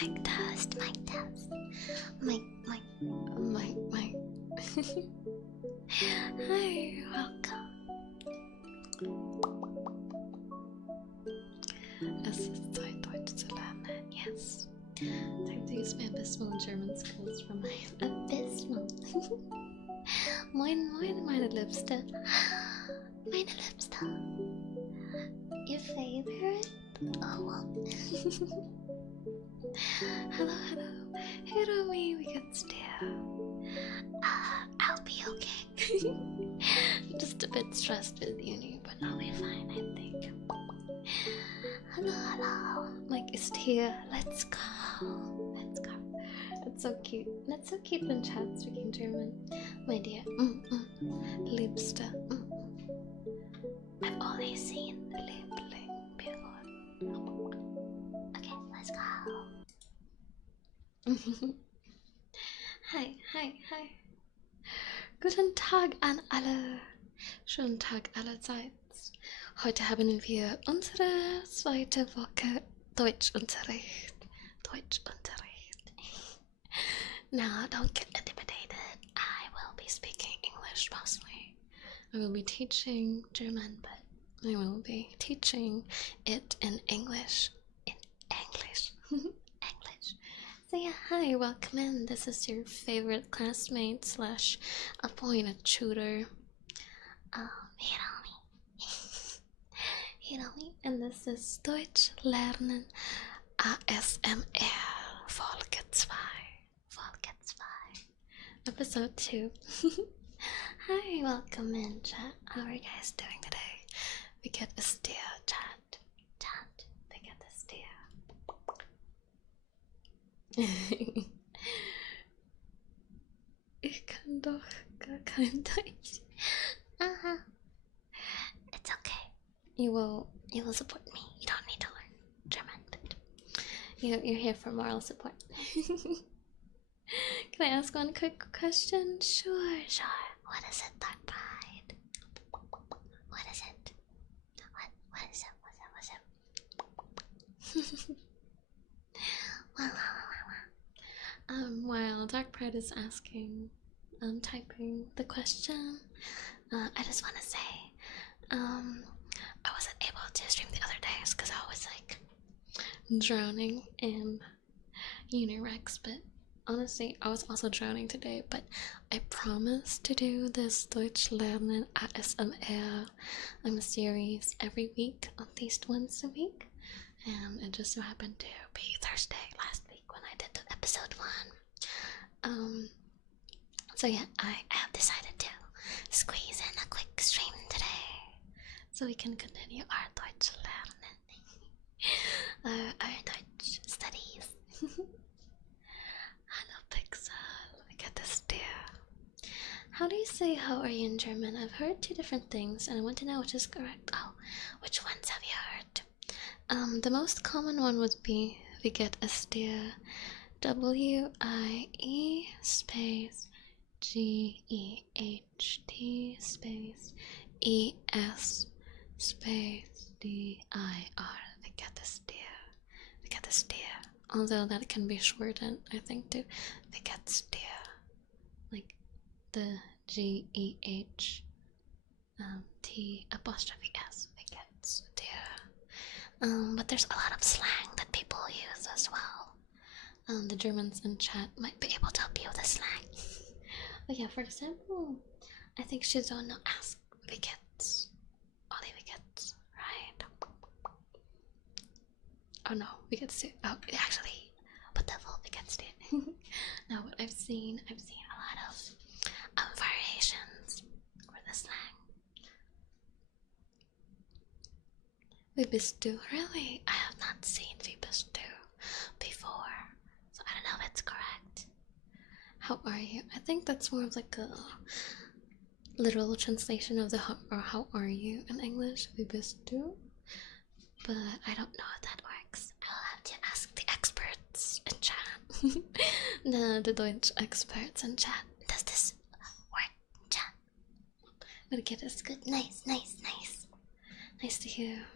Mic test, mic test. Mic. Hi, welcome. Es ist Zeit, Deutsch zu lernen. Yes. Time to use my abysmal German skills for my abysmal. Moin, moin, meine Liebste. Meine Liebste. Your favorite? Oh, well. Hello, hello. Hiromi, we can still. I'll be okay. I'm just a bit stressed with uni, but I'll be fine, I think. Hello, hello. Mike is here. Let's go. Let's go. That's so cute. That's so cute when chat speaking German. My dear. Liebste. I've only seen the Liebling before. Okay, let's go. Hi. Guten Tag an alle. Schönen Tag allerseits. Heute haben wir unsere zweite Woche Deutschunterricht. Now, don't get intimidated. I will be speaking English mostly. I will be teaching German, but I will be teaching it in English. English. So yeah, hi, welcome in. This is your favorite classmate slash appointed tutor, Hiromi. And this is Deutsch Lernen ASMR Folge 2. Episode 2. Hi, welcome in, chat. How are you guys doing today? We get a steer, chat. We get a steer. Ich kann doch gar kein Deutsch. It's okay. You will support me. You don't need to learn German, but you're here for moral support. Can I ask one quick question? Sure. What is it, Dark Pride? What is it? What is it? While Dark Pride is asking, typing the question, I just want to say, I wasn't able to stream the other days because I was like drowning in Unirex, but honestly, I was also drowning today, but I promise to do this Deutsch Lernen ASMR series every week, at least once a week. And it just so happened to be Thursday last week when I did the episode 1. So yeah, I have decided to squeeze in a quick stream today so we can continue our Deutsch Lernen, our Deutsch studies. Hello, Pixel. We get this dear. How do you say how are you in German? I've heard 2 different things and I want to know which is correct. Oh, which ones have you heard? The most common one would be we get a steer. W-I-E space G-E-H-T space E-S space D-I-R. We get the steer. Although that can be shortened, I think, to we get steer. Like the G-E-H T apostrophe S. We get steer. But there's a lot of slang that people use as well. The Germans in chat might be able to help you with the slang. But yeah, for example, I think Shizono asked Wickets. Only Wickets, right? Oh no, Wickets too. Oh, actually, but the full Wickets did. Now, what I've seen a lot of variations for the slang. We bist du? Really? I have not seen wie bist du before, so I don't know if it's correct. How are you? I think that's more of like a literal translation of the how are you in English, wie bist du? But I don't know if that works. I'll have to ask the experts in chat. the Deutsch experts in chat. Does this work, chat? Okay, that's good. Nice. Nice to hear.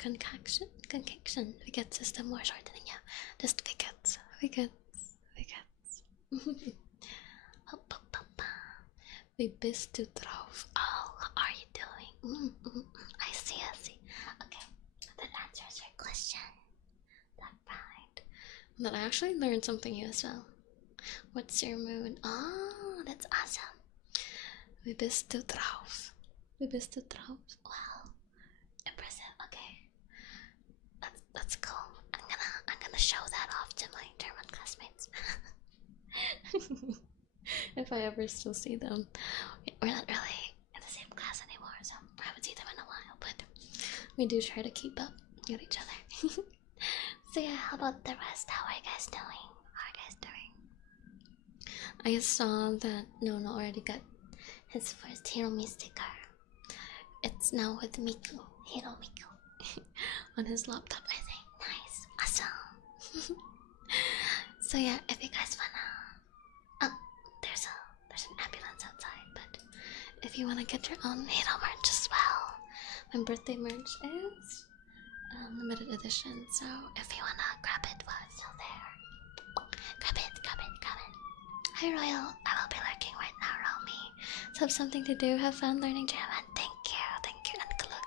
concaction. Vigets is the more shortening, yeah. Just vigets. Bist du drauf? Oh, how are you doing? I see. Okay, that answers your question. That's right. But I actually learned something new as well. What's your mood? Oh, that's awesome. Bist du drauf? Wow, impressive. Okay, that's cool. I'm gonna show that off to my German classmates. If I ever still see them. We're not really in the same class anymore, so I haven't seen them in a while, but we do try to keep up with each other. So yeah, how about the rest? How are you guys doing? I saw that Nono already got his first Hiromi sticker. It's now with Hiromi on his laptop, I think. Nice, awesome. So yeah, if you guys wanna, there's an ambulance outside, but if you wanna get your own Hiro merch as well, my birthday merch is limited edition. So if you wanna grab it while it's still there, grab it. Hi Royal, I will be lurking right now, Romy. So have something to do, have fun learning German. Thank you, and good luck.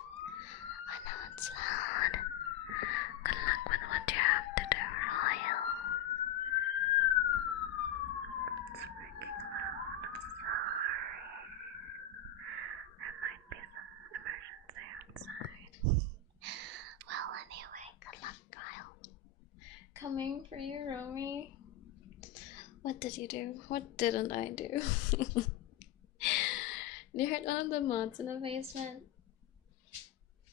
I know it's loud. Good luck with what you have to do, Royal. It's freaking loud, I'm sorry. There might be some emergency outside. Well, anyway, good luck, Royal. Coming for you, Romy. What did you do? What didn't I do? You heard one of the mods in the basement.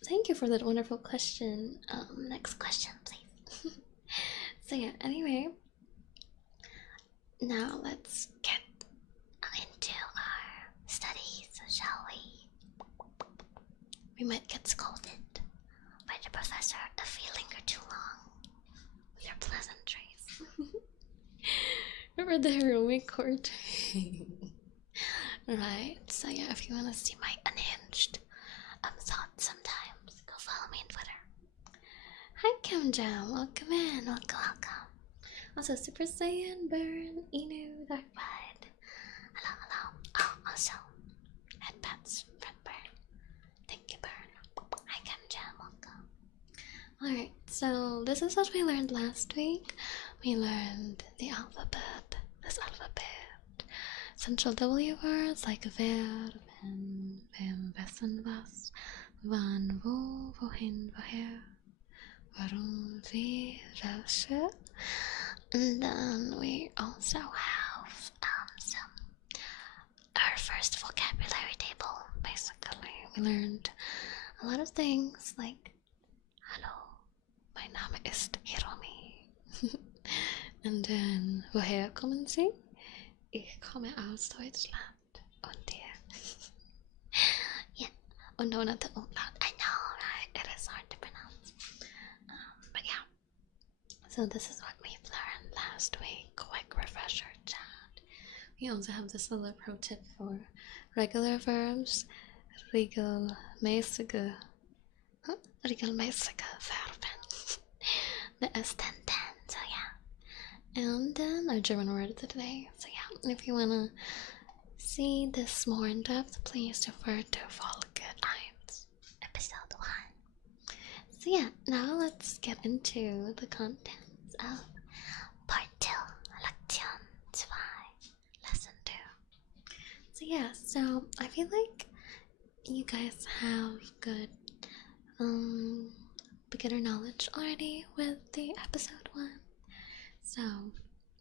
Thank you for that wonderful question. Next question, please. So yeah, anyway, now let's get into our studies, shall we? We might get scolded by the professor if we linger too long with your pleasantries. Remember the Hiromi court? Right, so yeah, if you want to see my unhinged thoughts sometimes, go follow me on Twitter. Hi Kim Jam, welcome in, welcome. Also Super Saiyan, Burn, Inu, Dark Pride. Hello. Oh, also Headpats, Fred Burn. Thank you, Burn. Hi Kim Jam, welcome. Alright, so this is what we learned last week. We learned the alphabet, this alphabet. Central W words like wer, wenn, wem, wessen, was, wann, wo, wohin, woher, warum, wie, welche. And then we also have our first vocabulary table, basically. We learned a lot of things like hello, mein Name ist Hiromi. And then woher kommen Sie? Ich komme aus Deutschland. Und ihr? Yeah. Und ohne the umlaut. I know, right? It is hard to pronounce. But yeah. So this is what we've learned last week. Quick refresher chat. We also have this little pro tip for regular verbs. Regelmäßige Verben. The S1010. So yeah. And then our German word of the day. So yeah, if you wanna see this more in depth, please refer to Folge 1, episode 1. So yeah, now let's get into the contents of part 2, Lektion 2, lesson 2. So yeah, so I feel like you guys have good beginner knowledge already with the episode 1. So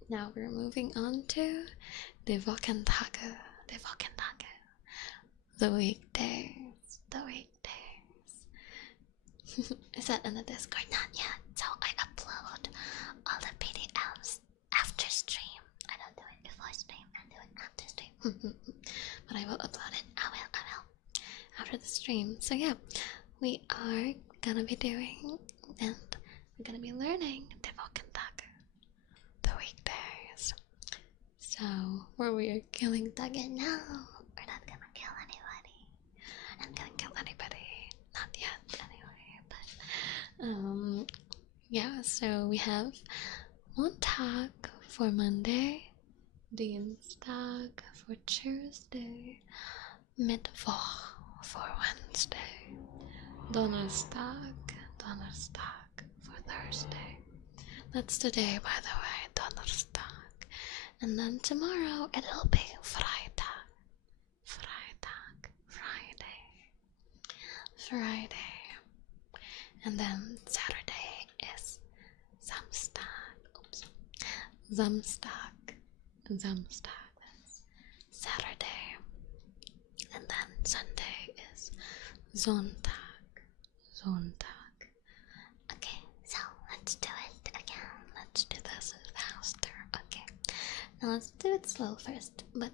now we're moving on to the Wochentage, the weekdays. Is that in the Discord? Not yet. So I upload all the PDFs after stream. I don't do it before stream, I do it after stream. But I will upload it. I will. After the stream. So yeah, we are gonna be doing and we're gonna be learning the Wochentage, the weekdays. So where we are killing Tage now. We're not gonna kill anybody. I'm gonna kill anybody. Not yet anyway, but Yeah, so we have Montag for Monday, Dienstag for Tuesday, Mittwoch for Wednesday, Donnerstag for Thursday. That's today, by the way, Donnerstag. And then tomorrow it'll be Freitag. Friday. And then Saturday is Samstag. Samstag. That's Saturday. And then Sunday is Sonntag. Okay, so let's do it again. Let's do this faster. Okay. Now let's do it slow first, but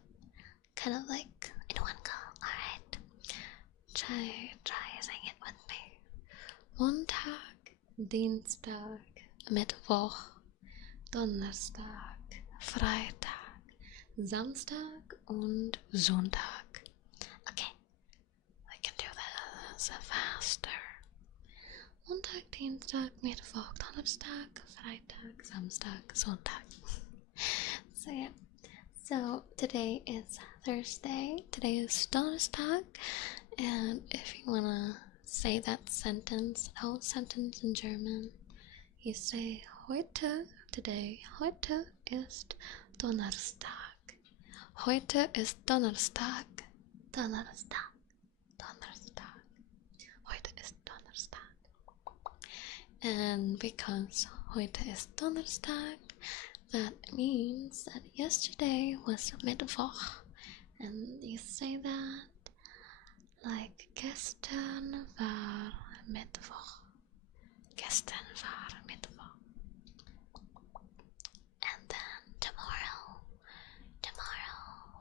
kind of like in one go. Alright. Try saying it with me. Montag, Dienstag, Mittwoch, Donnerstag, Freitag, Samstag und Sonntag. Okay, I can do this faster. Montag, Dienstag, Mittwoch, Donnerstag, Freitag, Samstag, Sonntag. So yeah. So today is Thursday. Today is Donnerstag, and if you wanna say that sentence, the whole sentence in German, you say heute, today. Heute ist Donnerstag. Heute ist Donnerstag. Donnerstag. Heute ist Donnerstag. And because heute ist Donnerstag, that means that yesterday was Mittwoch. And you say that like gestern war Mittwoch. Gestern war Mittwoch. And then tomorrow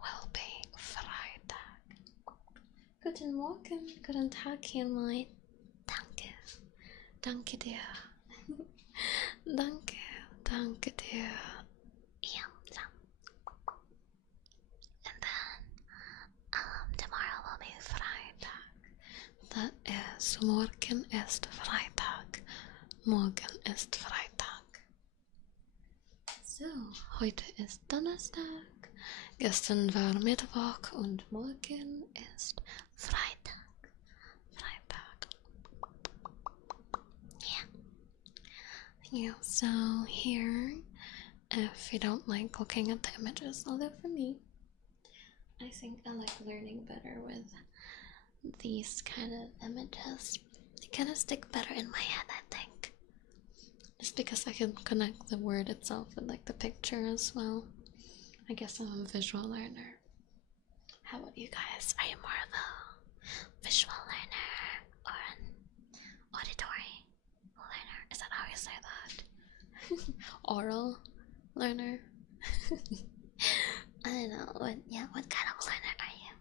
will be Freitag. Guten Morgen, guten Tag, hier mein. Danke dir. Danke dir. Yeah, so. And then tomorrow will be Freitag. That is, morgen ist Freitag. Morgen ist Freitag. So, heute ist Donnerstag, gestern war Mittwoch und morgen ist Freitag. Yeah, so here, if you don't like looking at the images, although for me, I think I like learning better with these kind of images. They kind of stick better in my head, I think. Just because I can connect the word itself with like the picture as well. I guess I'm a visual learner. How about you guys? Are you more of a visual learner or an auditory learner? Is that how you say that? Oral learner? I don't know. What kind of learner are you?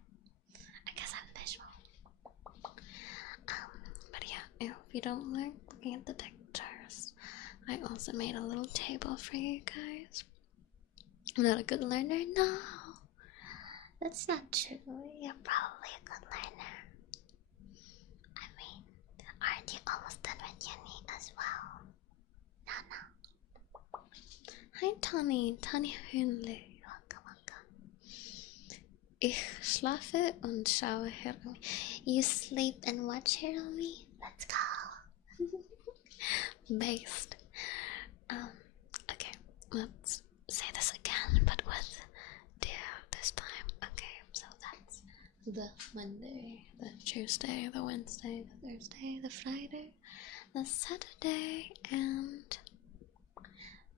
I guess I'm visual. But yeah, if you don't like looking at the pictures, I also made a little table for you guys. I'm not a good learner? No, that's not true. You're probably a good learner. I mean, aren't you almost done with uni as well? No. Hi Tani Hühnle. Welcome. Ich schlafe und schaue Hiromi. You sleep and watch Hiromi? Let's go. Based. Okay, let's say this again, but with dear this time. Okay, so that's the Monday, the Tuesday, the Wednesday, the Thursday, the Friday, the Saturday, and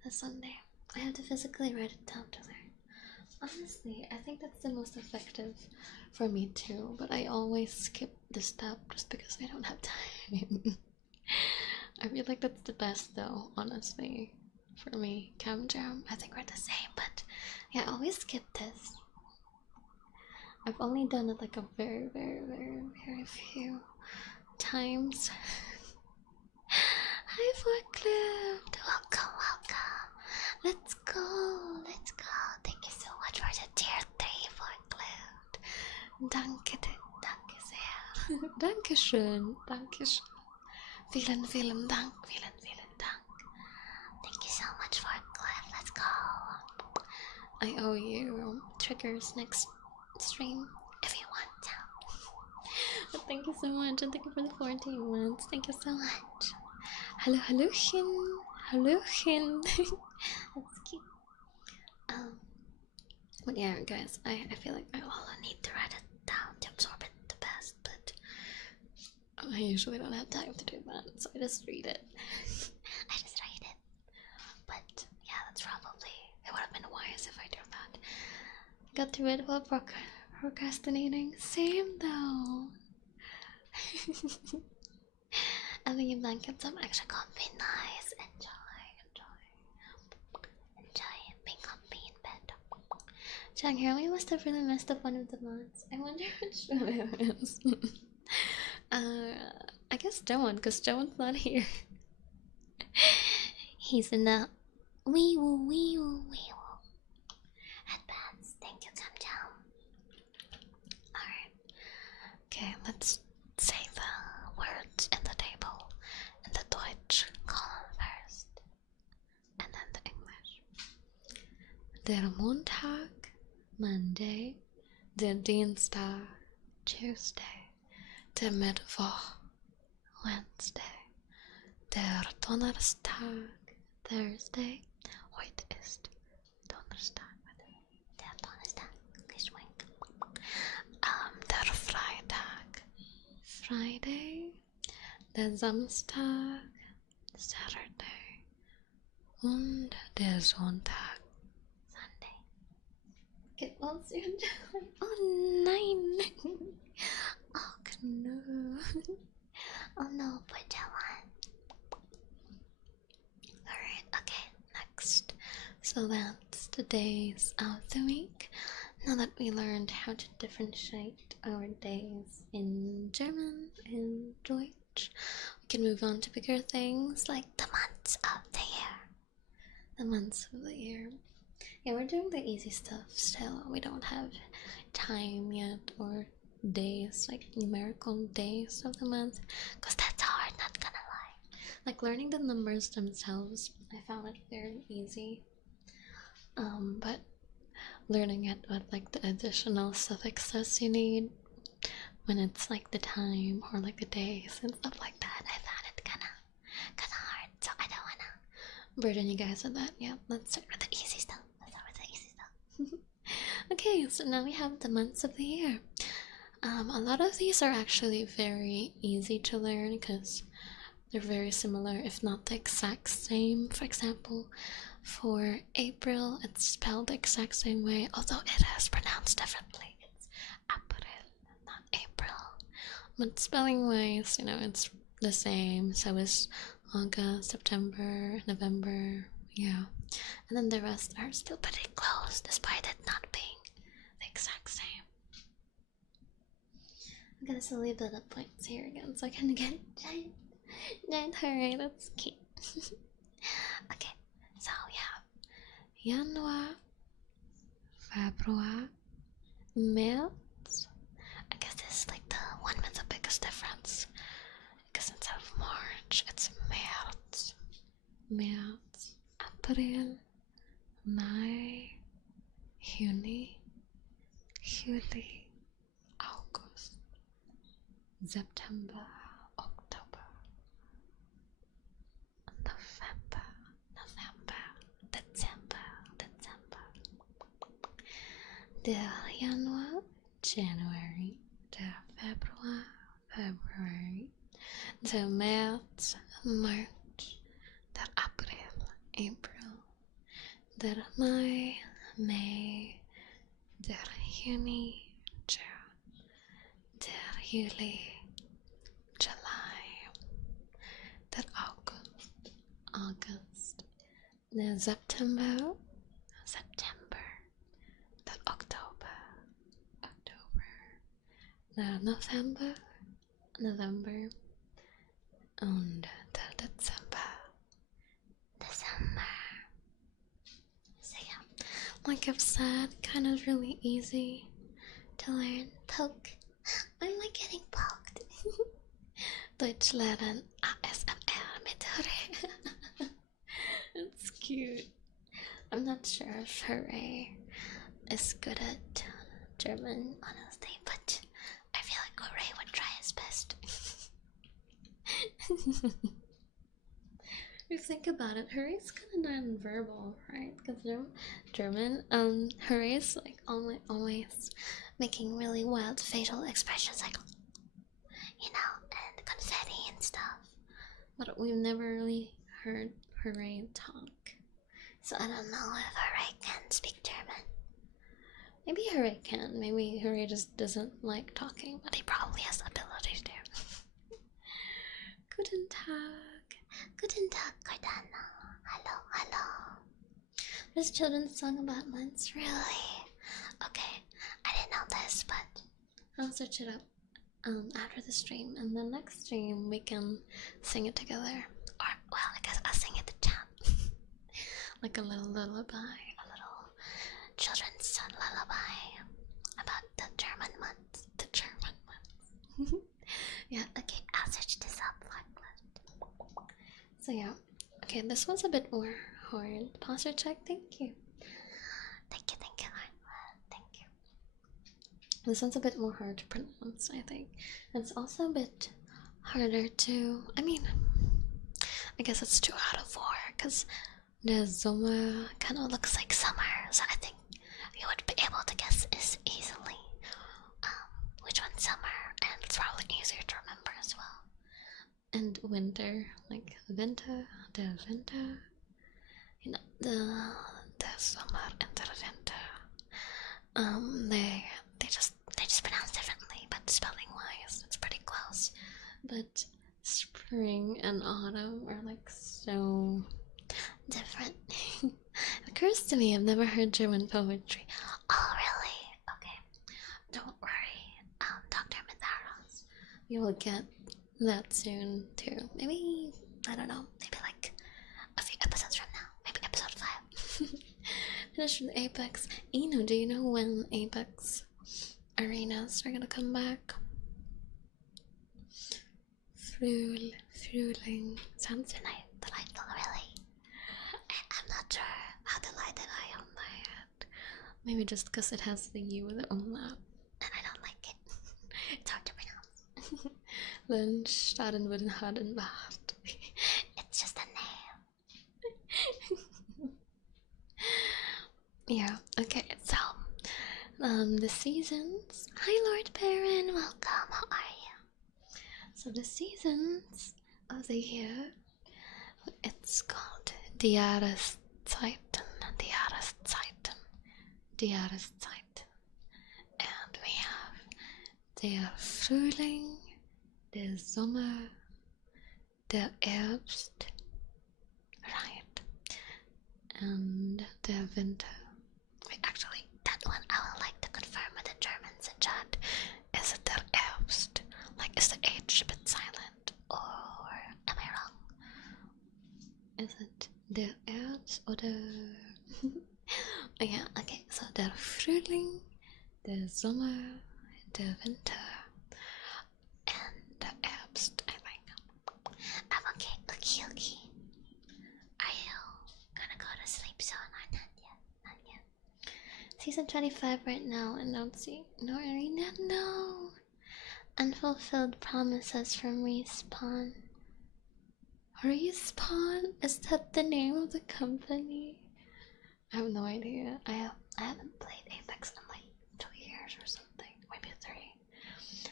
the Sunday. I have to physically write it down to learn. Honestly, I think that's the most effective for me too, but I always skip this step just because I don't have time. I feel like that's the best though, honestly, for me. Cam Jam, I think we're the same, but yeah, I always skip this. I've only done it like a very few times. Hi Forklift! Welcome. Let's go. Thank you so much for the tier 3 Forklift. Danke sehr. Dankeschön. Vielen Dank, vielen Dank. Thank you so much for it, Cliff. Let's go. I owe you triggers next stream If you want to. but thank you so much, and thank you for the 14 months. Thank you so much. Hello, Hallöchen. Hallöchen. That's cute. But yeah, guys, I feel like I need to write it down to absorb it the best, but I usually don't have time to do that, so I just read it. I just read it. But yeah, that's probably, it would have been wise if I do that. Got through it while procrastinating. Same though. Having a blanket, some extra comfy, nice. Enjoy being comfy in bed. Chang, Hiromi must have really messed up one of the mods. I wonder which one it is. I guess Joan, because Joan's not here. He's in the wee woo. Headbands. Thank you, Tam Tam. Alright. Okay, let's say the words in the table in the Deutsch column first. And then the English. Der Montag, Monday. Der Dienstag, Tuesday. Der Mittwoch, Wednesday. Der Donnerstag, Thursday. Heute ist Donnerstag. Der Donnerstag, geschwenkt. Der Freitag, Friday. Der Samstag, Saturday. Und der Sonntag, Sunday. Get lost in Oh nein! Oh no! Oh no, poor Joan. Alright, okay, next. So that's the days of the week. Now that we learned how to differentiate our days in German and Deutsch, we can move on to bigger things like the months of the year. The months of the year. Yeah, we're doing the easy stuff still. We don't have time yet or days, like numerical days of the month, because that's hard, not gonna lie. Like learning the numbers themselves, I found it very easy. But learning it with like the additional suffixes you need when it's like the time or like the days and stuff like that, I found it kinda hard, so I don't wanna burden you guys with that. Yeah, let's start with the easy stuff. Okay, so now we have the months of the year. A lot of these are actually very easy to learn because they're very similar, if not the exact same. For example, for April, it's spelled the exact same way, although it is pronounced differently. It's April, not April. But spelling wise, you know, it's the same. So is August, September, November, yeah. And then the rest are still pretty close, despite it not being the exact same. I'm gonna slowly build up points here again so I can get giant hooray, that's cute. Okay, so we have January, February, March. I guess this is like the one with the biggest difference, because instead of March, it's März. März, April, Mai, Juni, Juli, August, September, October, November, December. Der Januar, January, der February, der März, March, der April, der Mai, May, der Juni, June, der Juli, July, der August, der September, der October, der November, und der Dezember. So yeah, like I've said, kind of really easy to learn. Poke. I'm like getting poked. Deutsch lernen ASMR mit Hooray. It's cute. I'm not sure if Hooray is good at German, honestly, but I feel like Hooray would try his best. If you think about it, Hooray's kind of non-verbal, right? Because German, Hooray's like always making really wild facial expressions, like, you know, and confetti and stuff. But we've never really heard Hooray talk. So I don't know if Hooray can speak German. Maybe Hooray can. Maybe Hooray just doesn't like talking, but he probably has abilities there. Guten Tag. Guten Tag, Cardano. Hello, hello. There's a children's song about months, really? Okay, I didn't know this, but I'll search it up after the stream, and the next stream we can sing it together. Or, well, I guess I'll sing it to chat. Like a little lullaby, a little children's lullaby about the German months. The German months. Yeah, okay, I'll search this up. So yeah, okay, this one's a bit more hard. Posture check, thank you. Thank you, thank you, thank you. This one's a bit more hard to pronounce, I think. It's also a bit harder to, I guess it's 2 out of 4, because the Sommer kind of looks like summer, so I think you would be able to guess this easily. Which one's summer, and it's probably easier to remember as well. And winter, like winter, der Winter, you know, the Sommer and the Winter. They just pronounce differently, but spelling wise, it's pretty close. But spring and autumn are like so different. It occurs to me I've never heard German poetry. Oh, really? Okay. Don't worry, Dr. Mitharos. You will get that soon, too. Maybe, I don't know, maybe like a few episodes from now. Maybe episode 5. Finish with Apex. Eno, do you know when Apex arenas are gonna come back? Frühling. Sounds delightful, really. I'm not sure how delighted I am by it. Maybe just because it has the U with the umlaut, and I don't like it. It's hard to pronounce. Lunch starten with Hardenbart. It's just a name. Yeah, okay, so the seasons. Hi Lord Baron, welcome, how are you? So the seasons of the year, it's called die Jahreszeiten, die Jahreszeiten, die Jahreszeiten. And we have der Frühling, der Sommer, der Herbst, right, and der Winter. Wait, actually, that one I would like to confirm with the Germans in chat. Is it der Herbst? Like, is the H a bit silent? Or am I wrong? Is it der Herbst oder... Oh yeah, okay, so der Frühling, der Sommer, der Winter, and the Herbst, I think. I'm okay, okay. Are you gonna go to sleep soon or not yet? Not yet. Season 25 right now, and don't see no arena, no. Unfulfilled promises from Respawn. Respawn? Is that the name of the company? I have no idea. I haven't played Apex in like 2 years or something, maybe 3.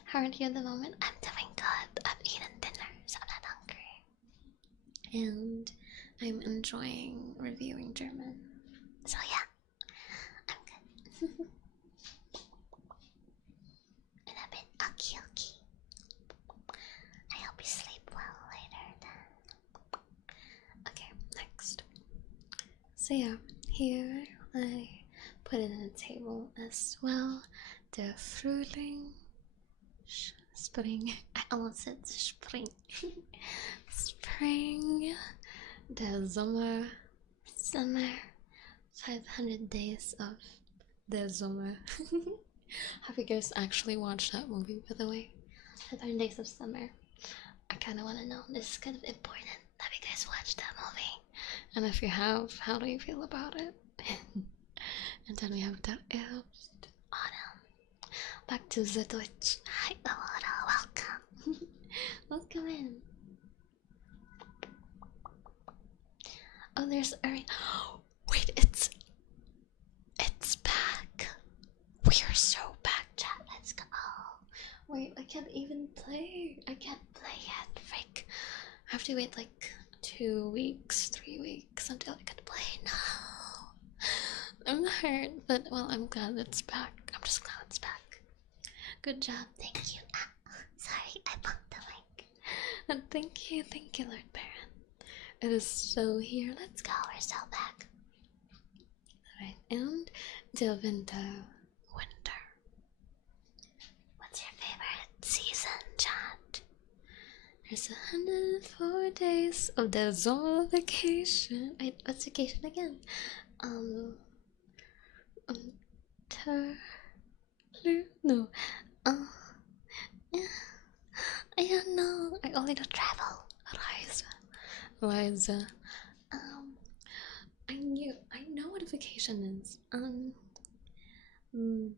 How are you at the moment? I'm doing good. I've eaten dinner, so I'm not hungry. And I'm enjoying reviewing German. So yeah, I'm good. And a bit ucky. I hope you sleep well later then. Okay, next. So yeah, here I put it in a table as well. Der Frühling, Spring. I almost said Spring. Spring. Der Sommer, Summer. 500 days of der Sommer. Have you guys actually watched that movie, by the way? 500 Days of Summer. I kind of want to know. This is kind of important. Have you guys watched that movie? And if you have, how do you feel about it? And then we have the Ep.2. Autumn. Back to the Deutsch. Hi, Laura. Welcome. Welcome in. Oh, there's Ari. Wait, it's back. We are so back, chat. Let's go. Wait, I can't even play. I can't play yet. Frick. I have to wait like 2 weeks, 3 weeks until I can play. No. I'm hurt, but well, I'm glad it's back. I'm just glad it's back. Good job. Thank you. Sorry, I bumped the link. And thank you, Lord Baron. It is so here. Let's go. We're so back. Alright, and the winter. What's your favorite season, chat? There's 104 days of the summer vacation. Wait, what's vacation again? No. Yeah. I don't know. I only know travel. Liza. I know what a vacation is.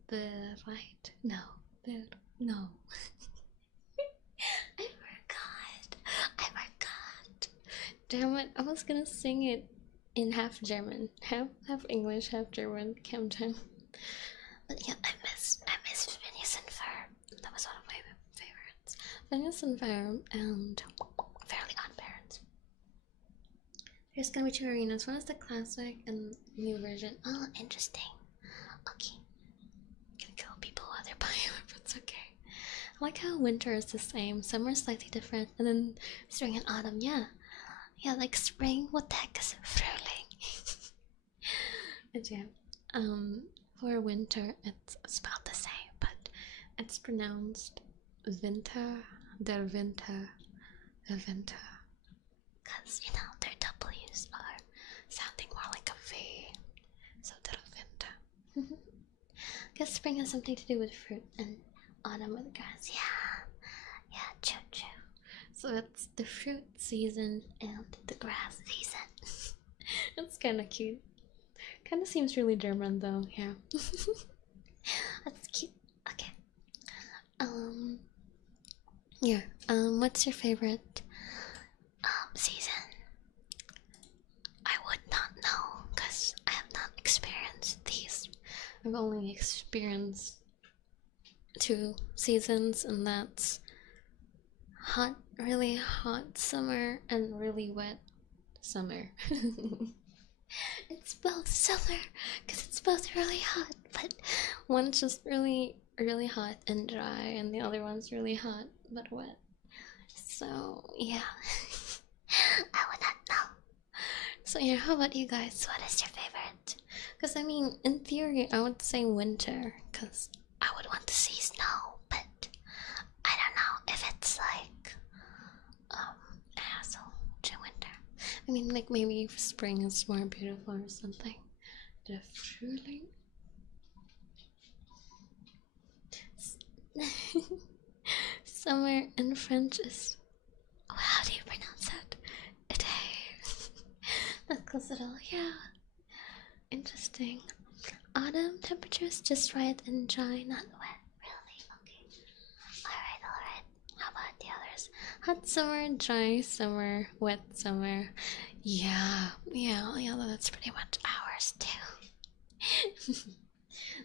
The right? No. No. I forgot. Damn it! I was gonna sing it in half German, half English, half German. Camden. But yeah, I miss Phineas and Ferb. That was one of my favorites. Phineas and Ferb and Fairly Odd Parents. There's gonna be 2 arenas. One is the classic and new version. Oh, interesting. Okay. Gonna kill people while they're playing, but it's okay. I like how winter is the same, summer is slightly different, and then spring and autumn. Yeah, like spring. What the heck is Frühling? And yeah, for winter it's spelled the same, but it's pronounced winter, der Winter, the winter. Because, you know, their W's are sounding more like a V. So der Winter. Guess spring has something to do with fruit and autumn with grass. Yeah, true. So it's the fruit season and the grass season. It's kind of cute. Kind of seems really German though. Yeah. That's cute. Okay. Yeah. What's your favorite Season? I would not know because I have not experienced these. I've only experienced 2 seasons, and that's hot, really hot summer and really wet summer. It's both summer because it's both really hot, but one's just really hot and dry, and the other one's really hot but wet. So yeah. I would not know. So yeah, how about you guys? What is your favorite? Because I mean, in theory, I would say winter, because I would want to see snow, but I don't know if it's like hassle to winter. I mean, like maybe spring is more beautiful or something. The Frühling. Summer in French is. Oh, how do you pronounce that? It. Not close at all. Yeah. Interesting. Autumn temperatures just right and dry, not wet. Really? Okay. Alright. How about the others? Hot summer, dry summer, wet summer. Yeah, that's pretty much ours too.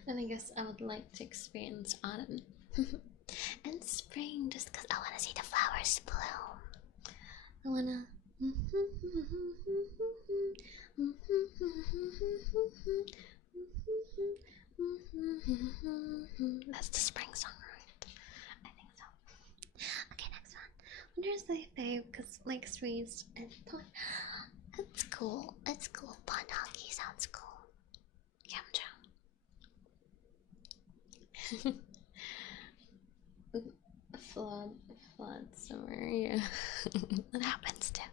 Then I guess I would like to experience autumn. And spring, just because I want to see the flowers bloom. I wanna. That's the spring song, right? I think so. Okay, next one. Where's my fave? Because like trees and pond. It's cool. Pond hockey sounds cool. Yamcha. Flood summer, yeah. That happens too.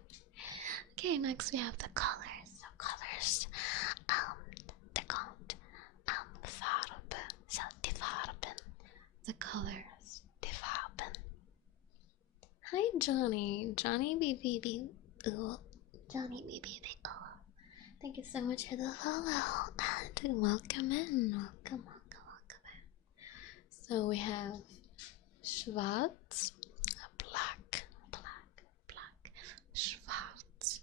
Okay, next we have the colors. So colors, they're called Farbe. So die Farben. The colors. Die Farben. Hi Johnny. Johnny BBB. Ooh. Johnny BBB. Oh. Thank you so much for the follow. And welcome in. Welcome in. So we have Schwarz, black, Schwarz,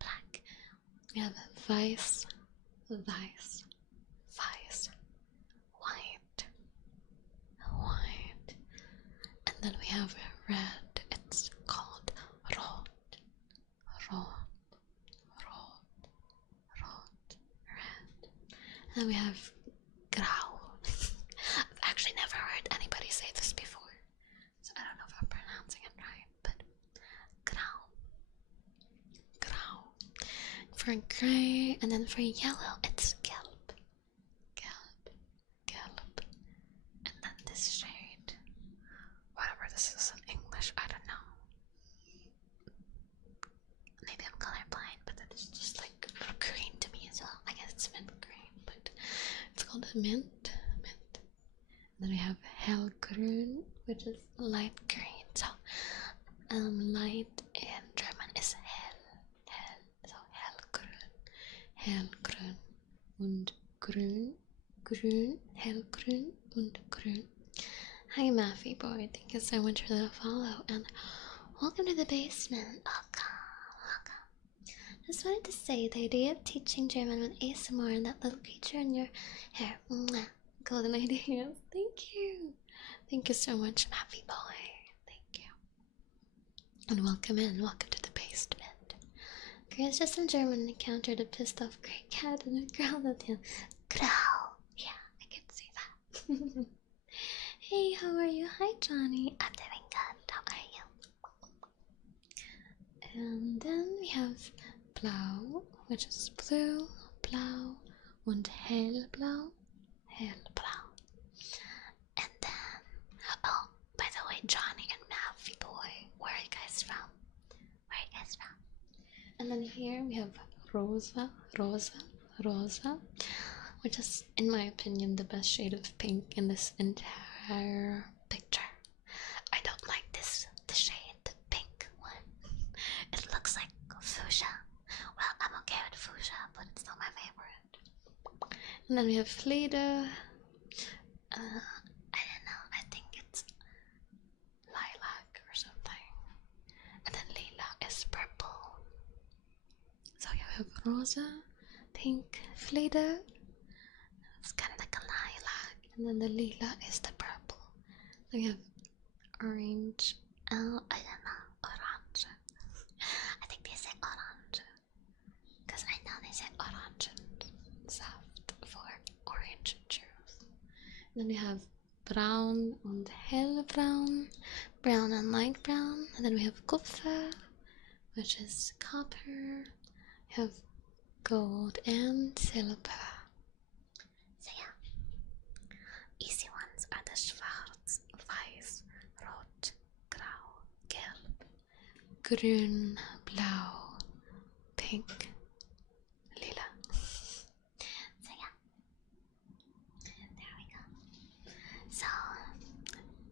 black. We have Weiß, white, and then we have red. It's called rot, red. And then we have grau. I've actually never heard anybody say this before, so I don't know if I'm pronouncing it right, but grau. For gray, and then for yellow, it's gelb. And then this shade, whatever this is in English, I don't know. Maybe I'm colorblind, but that is just like green to me as well. I guess it's mint green, but it's called mint. And then we have hellgrün, which is light green. So light in German is hell. So hellgrün und grün, hellgrün und grün. Hi Maffy boy, thank you so much for the follow, and welcome to the basement. Welcome. Just wanted to say, the idea of teaching German with ASMR and that little creature in your hair, golden ideas. Thank you so much, Maffy boy. Thank you. And welcome in, welcome to the basement. Girls just in German encountered a pissed off gray cat and a girl that yelled, growl. Yeah, I can see that. Hey, how are you? Hi, Johnny. I'm doing good. How are you? And then we have blau, which is blue, blau, und hellblau. And then, oh, by the way, Johnny and Maffy boy, where are you guys from? And then here we have rosa, which is, in my opinion, the best shade of pink in this entire picture. I don't like the shade, the pink one. It looks like fuchsia. Well, I'm okay with fuchsia, but it's not my favorite. And then we have Flieder. I don't know, I think it's lilac or something. And then lila is purple. So you have rosa, pink, Flieder. It's kind of like a lilac. And then the lila is the purple. Then we have orange. Oh, I don't know. Orange. I think they say orange. Because I know they say orange and soft for orange juice. Then we have braun and hellbraun, brown and light brown. And then we have Kupfer, which is copper. We have gold and silver. So yeah, easy ones are the schwarz, weiß, rot, grau, gelb, grün, blau, pink, lila. So yeah, there we go. So,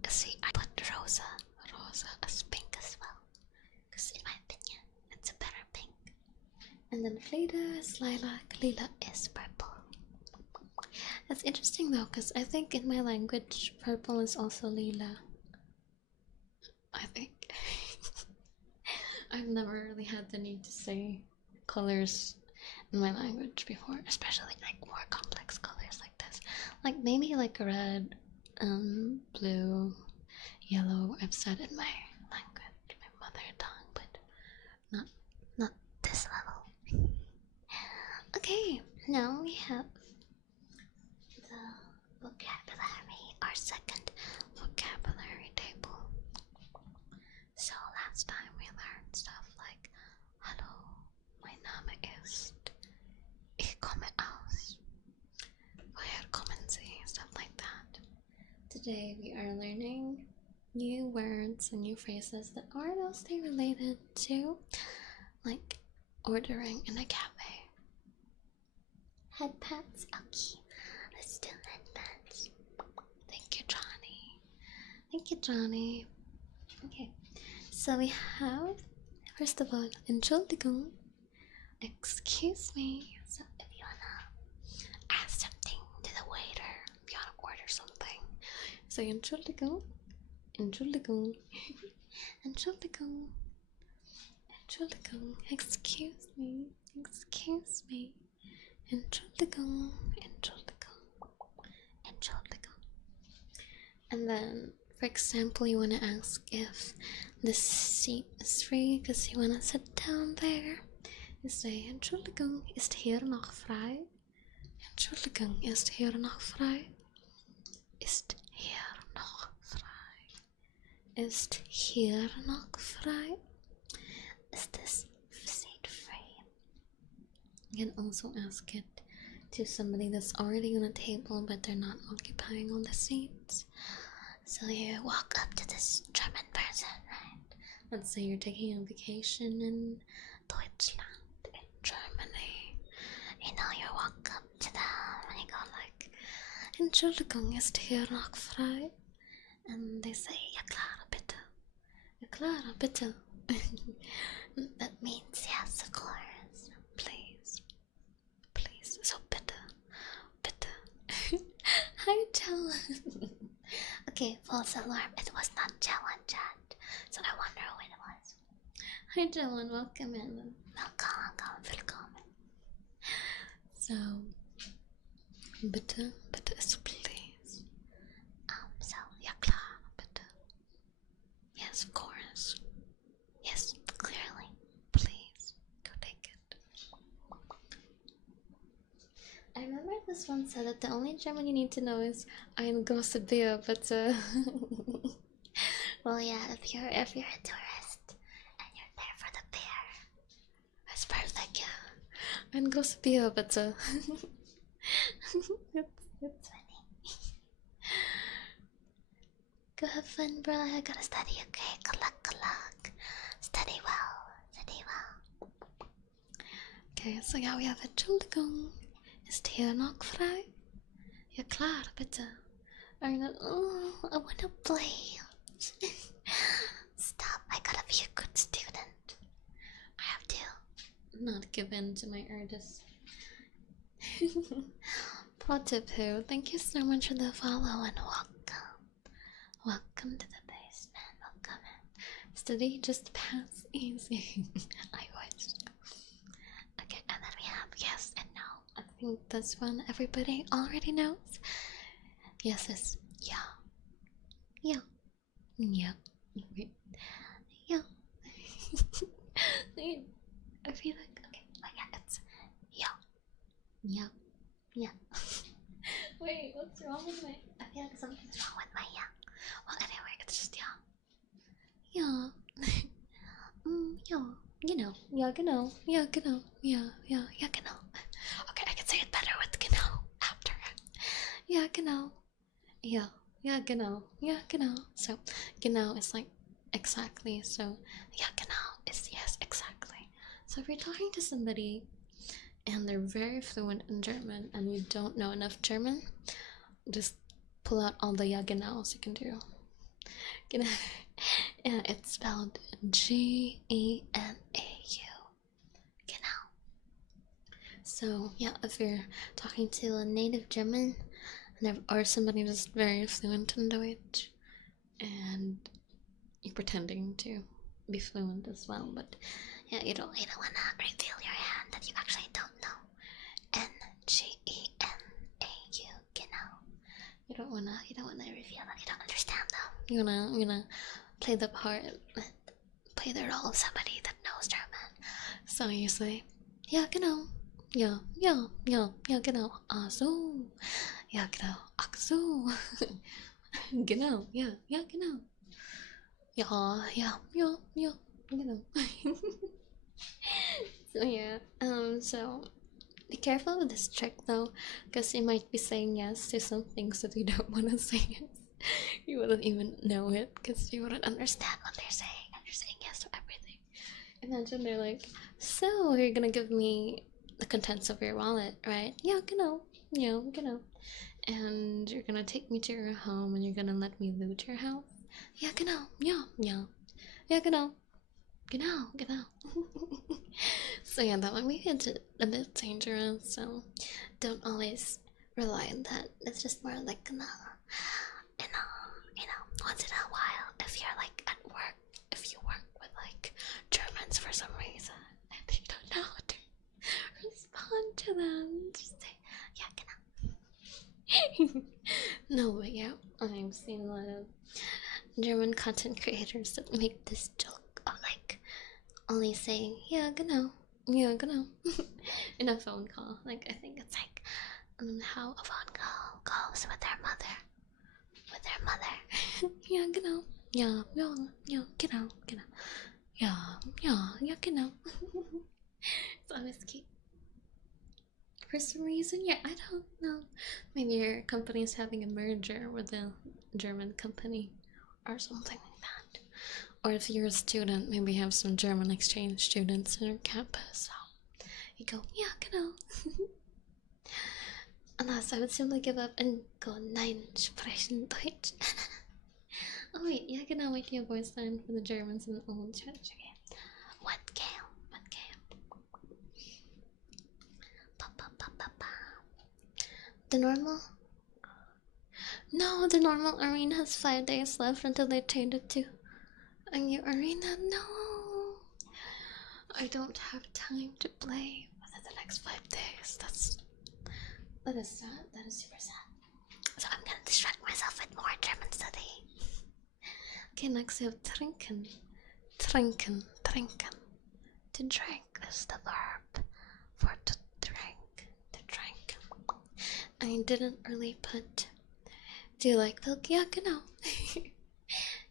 see, I put rosa as pink as well, because in my opinion, it's a better pink. And then Flieder is lilac, lila is purple. That's interesting though, because I think in my language, purple is also lila. I think. I've never really had the need to say colors in my language before, especially like more complex colors like this. Like maybe like red, blue, yellow, I've said in my language, my mother tongue, but not this level. Okay, now we have the vocabulary, our second vocabulary table. So last time we learned stuff like Hallo, mein Name ist, ich komme aus, woher kommen Sie, stuff like that. Today we are learning new words and new phrases that are mostly related to like ordering in a cafe. Head pats? Okay, let's do head pats. Thank you, Johnny. Okay, so we have, first of all, Entschuldigung. Excuse me. So if you wanna ask something to the waiter, if you wanna order something, say Entschuldigung. Entschuldigung. Entschuldigung. Entschuldigung. Excuse me. Excuse me. Entschuldigung. Entschuldigung. Entschuldigung. And then, for example, you want to ask if the seat is free because you want to sit down there. You say, Entschuldigung, ist hier noch frei? Entschuldigung, ist hier noch frei? Ist hier noch frei? Ist hier noch frei? is this seat free? You can also ask it to somebody that's already on a table but they're not occupying all the seats. So you walk up to this German person, right? Let's say you're taking a vacation in Deutschland, in Germany. You know, you walk up to them and you go like, Entschuldigung, ist hier noch frei? And they say, ja klar, bitte. Ja klar, bitte. that means yes, of course. Please. Please. So bitte. Bitte. Hi, Jalen. Okay, false alarm. It was not Jalen, chat. So I wonder who it was. Hi, Jalen. Welcome in. Willkommen. So, bitte, bitte is please. So, ja klar, bitte. Yes, of course. Yes, clearly. Please, go take it. I remember this one said that the only German you need to know is ein große Bier, but well, yeah, if you're a tourist and you're there for the beer, that's perfect, yeah. Ein große Bier, but it's funny. Go have fun, bro. I gotta study, okay? Good luck. Study well. Okay, so yeah, we have Entschuldigung. Ist hier noch frei? Ja klar, bitte. Oh, I wanna play. Stop, I gotta be a good student. I have to not give in to my urges. Potipu, thank you so much for the follow and welcome. Welcome to the basement. Welcome in. Study just pass easy. I wish. Okay, and then we have yes and no. I think this one everybody already knows. Yes is yeah. Yeah. Yeah. Wait. Yeah. I feel like okay. Oh yeah, it's yeah. Yeah. Yeah. Wait, what's wrong with my? I feel like something's wrong with my yeah. Well, anyway, it's just yeah. Yeah. Yeah. You know. Yeah, genau. Yeah, genau. Yeah, genau. Okay, I can say it better with genau after. Yeah, genau. Yeah, genau. Yeah, genau. So, genau is like exactly. So, yeah, genau is yes, exactly. So, if you're talking to somebody and they're very fluent in German and you don't know enough German, just pull out all the ja genaus you can do. Genau. Yeah, it's spelled Genau. Genau. So yeah, if you're talking to a native German or somebody just very fluent in Deutsch and you're pretending to be fluent as well, but yeah, you don't wanna reveal your hand that you actually don't know. Genau. You don't wanna reveal that you don't understand them. You wanna play the part, play the role of somebody that knows German. So you say, ja genau, ja genau, ach so, ja genau, ach so, genau, ja genau, ja genau. So yeah, so be careful with this trick though, because you might be saying yes to some things that you don't want to say yes. You wouldn't even know it because you wouldn't understand what they're saying, and you're saying yes to everything. Imagine they're like, so you're gonna give me the contents of your wallet, right? Yeah, genau. And you're gonna take me to your home and you're gonna let me loot your house. Ja, genau. Ja, ja. Ja, genau. Genau, genau. So yeah, that might be a bit dangerous, so don't always rely on that. It's just more like, you know, once in a while, if you're like at work, if you work with like Germans for some reason, and you don't know how to respond to them, just say, yeah, no, but yeah, I've seen a lot of German content creators that make this joke of like only saying yeah, genau, in a phone call. Like I think it's like how a phone call goes with their mother. ja, genau, ja, ja, ja, genau, ja, ja, ja, genau. It's always cute. For some reason, yeah, I don't know. Maybe your company's having a merger with a German company or something like that. Or if you're a student, maybe you have some German exchange students in your campus. So you go, yeah, genau. Unless I would simply give up and go, nein, sprechen Deutsch. Oh wait, yeah, genau, wait your voice line for the Germans in the old church. Okay. What game? The normal? No, the normal arena has 5 days left until they change it to a new arena. No, I don't have time to play within the next 5 days. That is sad. That is super sad. So I'm gonna distract myself with more German study. Okay, next we have trinken. Trinken. To drink is the verb for to drink. To drink. I didn't really put. Do you like milk? Yeah, genau.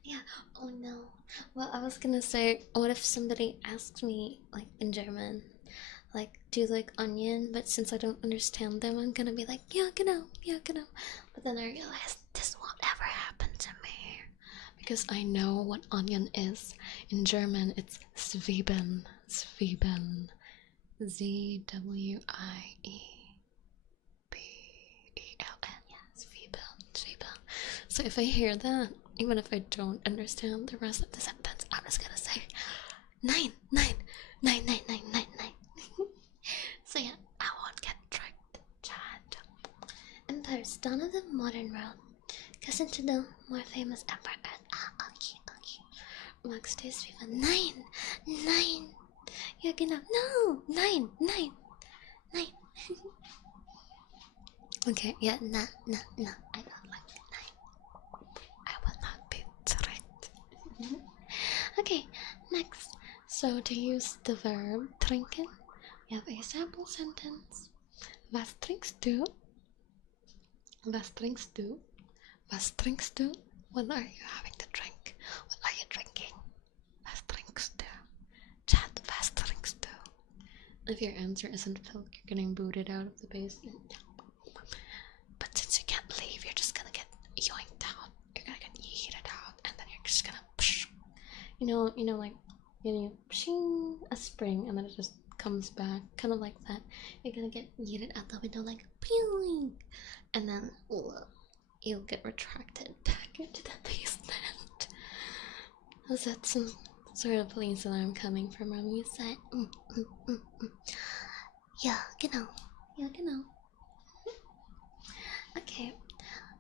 Yeah. Oh no. Well, I was gonna say, what if somebody asked me, like in German, like, do you like onion? But since I don't understand them, I'm gonna be like, yeah, genau, yeah, genau. But then I realized this won't ever happen to me because I know what onion is. In German, it's Zwiebeln. Zwiebeln. Zwiebeln. Yeah, Zwiebeln. So if I hear that, even if I don't understand the rest of the sentence, I'm just gonna say nine. So yeah, I won't get tricked, Chad. Empire's dawn of the modern world. Cousin to the more famous empire Earth. Okay. Max days with a 9. You're gonna no 9. Okay, yeah, no. I don't like 9. I will not be tricked. Okay, next. So to use the verb trinken, we have a sample sentence. Was trinkst du? Was trinkst du? Was trinkst du? What are you having to drink? What are you drinking? Was trinkst du? Chat, was trinkst du? If your answer isn't milk, you're getting booted out of the basement. But since you can't leave, you're just gonna get yoinked out. You're gonna get yeeted out, and then you're just gonna psh. You know, like you pshing a spring, and then it just comes back, kind of like that. You're gonna get yeeted out the window, like peeling, and then you'll get retracted back into the basement. Is that some sort of police alarm coming from our side? Yeah, genau. Okay,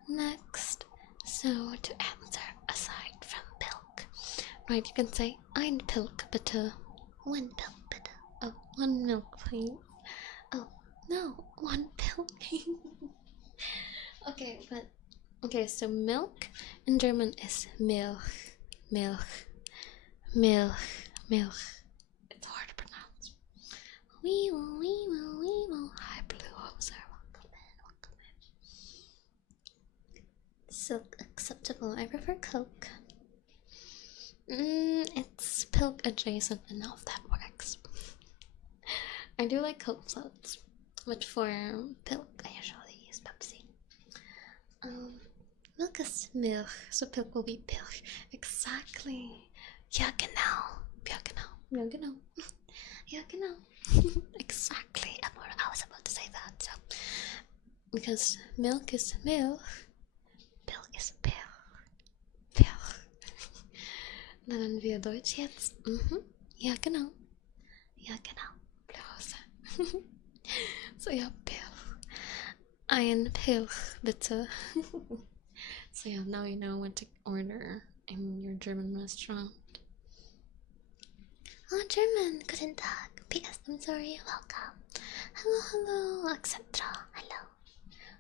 next. So to answer aside from milk, right? You can say ein Pilk bitte. 1 pill, bitte. Oh, 1 milk, please. Oh no, 1 pill. Okay, so milk in German is Milch. It's hard to pronounce. Wee woo. Hi, Blue Hoser. Welcome in. Silk acceptable. I prefer Coke. It's Pilk adjacent enough that works. I do like Coke floats, but for Pilk, I usually use Pepsi. Milk is Milch, so Pilk will be Pilch. Exactly. Ja, genau. Exactly. I was about to say that, so. Because milk is milk, Pilk is Pilk. Lernen wir Deutsch jetzt? Ja, genau. Ja, genau. Blöse. So, ja, Pilch. Ein Pilch, bitte. So, yeah, now you know what to order in your German restaurant. Oh, German. Guten Tag. PS, I'm sorry. Welcome. Hello, hello, etc. Hello.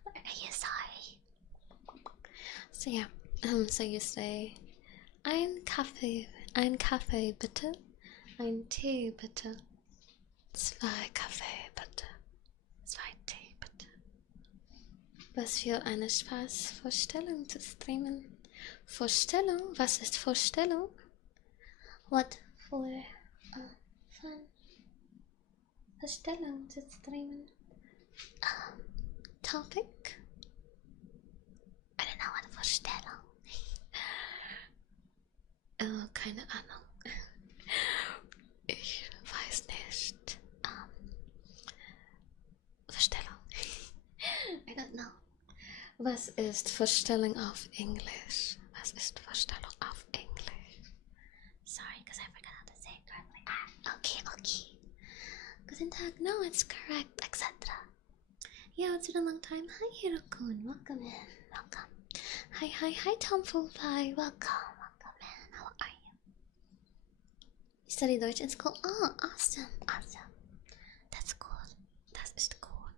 Are you sorry? So, yeah, so you say, ein Kaffee bitte. Ein Tee bitte. 2 Kaffee bitte. 2 Tee bitte. Was für eine Spaßvorstellung zu streamen. Vorstellung? Was ist Vorstellung? What for fun? Vorstellung zu streamen. Topic? I don't know what Vorstellung. Oh, keine Ahnung. Ich weiß nicht. Vorstellung. I don't know. Was ist Vorstellung auf Englisch? Was ist Vorstellung auf Englisch? Sorry, because I forgot how to say it correctly. Okay. Guten Tag. No, it's correct, etc. Yeah, it's been a long time. Hi, Hirokun. Welcome in. Welcome. Hi, Tom Fulfly. Welcome in. How are you? You study Deutsch in school? Oh, awesome. That's cool. That is cool.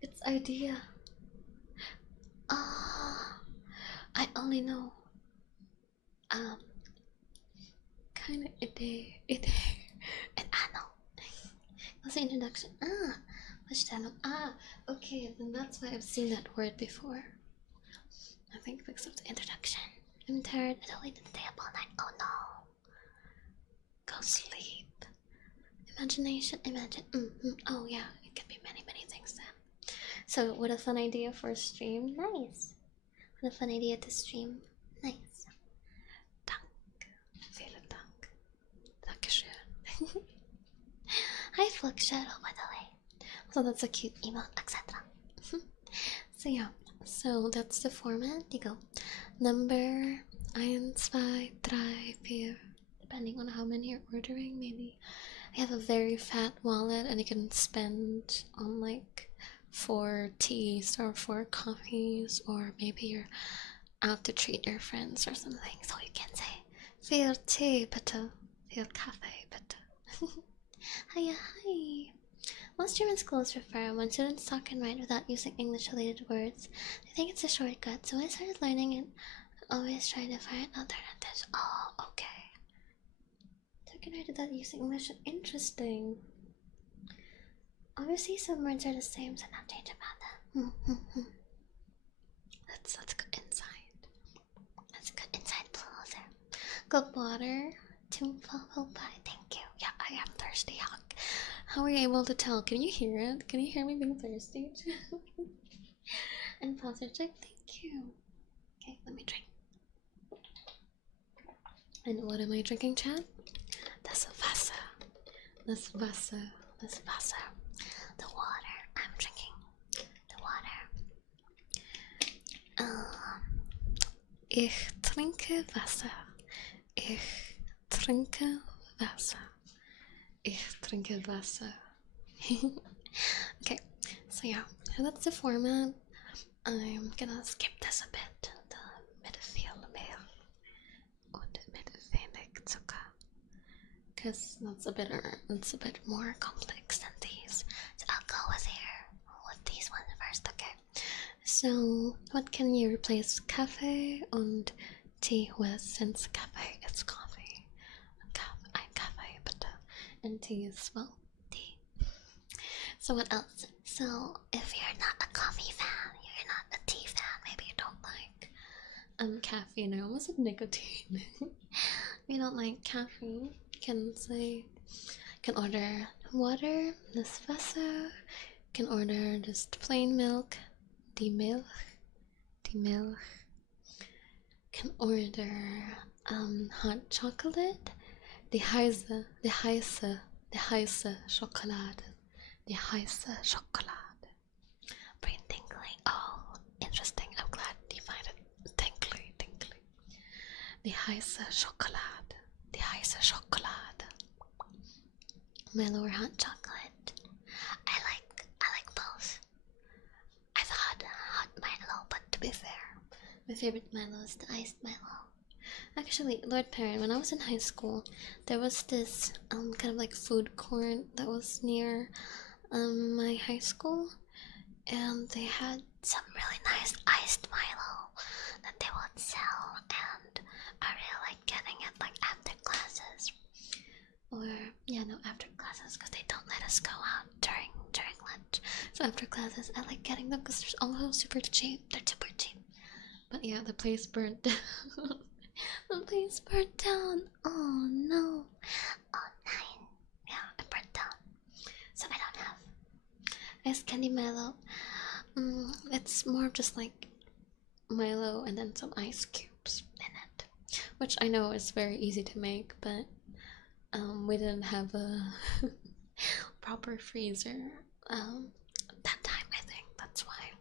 It's idea. I only know Keine Idee. and I know. What's the introduction? Vorstellung. Okay, then that's why I've seen that word before. I think because of the introduction. I'm tired. I don't need to stay up all night. Oh no. Go sleep. Imagination. Imagine. Oh yeah, it can be many things then. So, what a fun idea for a stream. Nice. What a fun idea to stream. Nice. Dank. Vielen Dank. Dankeschön. Hi, Flux Shadow, by the way. So that's a cute emote, etc. So yeah, so that's the format. You go number 1, 2, 3, 4, depending on how many you're ordering. Maybe I have a very fat wallet and you can spend on like 4 teas or 4 coffees, or maybe you're out to treat your friends or something, so you can say 4 tea bitte, 4 Kaffee bitte. Hi. Most German schools prefer when students talk and write without using English-related words. They think it's a shortcut, so when I started learning it, I always try to find alternatives. Oh, okay. Talk and write without using English. Interesting. Obviously, some words are the same, so not change about them. That's good insight. That's good insight, Closer. Good water. Thank you. Yeah, I am thirsty. How are you able to tell? Can you hear it? Can you hear me being thirsty? And positive, thank you. Okay, let me drink. And what am I drinking, Chad? Das Wasser. Das Wasser. The water. I'm drinking the water. Ich trinke Wasser. Ich trinke Wasser. Okay, so yeah, that's the format. I'm gonna skip this a bit. The mit viel mehr und mit wenig Zucker, because it's a bit more complex than these. So I'll go with these ones first, okay? So what can you replace cafe and tea with, since cafe is coffee? Ein Kaffee bitte. And tea is, well, tea. So what else? So if you're not a coffee fan, you're not a tea fan, maybe you don't like caffeine. I almost said nicotine. If you don't like caffeine, can order water, das Wasser, can order just plain milk, die Milch, can order hot chocolate, die heiße Schokolade. Brain tingling. Oh, interesting. I'm glad you find it tingly. Die heiße Schokolade. Die heiße Schokolade. Milo or hot chocolate? I like both. I've had hot Milo, but to be fair, my favorite Milo is the iced Milo. Actually, Lord Perrin, when I was in high school, there was this kind of like food court that was near my high school, and they had some really nice iced Milo that they would sell, and I really like getting it like after classes. Or yeah, no, after classes, because they don't let us go out during lunch. So after classes, I like getting them because they're also super cheap. They're super cheap. But yeah, the place burnt down. The place burnt down. Oh no. Oh nine. Yeah, it burnt down. So I don't have Ice candy Milo. It's more of just like Milo and then some ice cubes in it, which I know is very easy to make, but we didn't have a proper freezer that time. I think that's why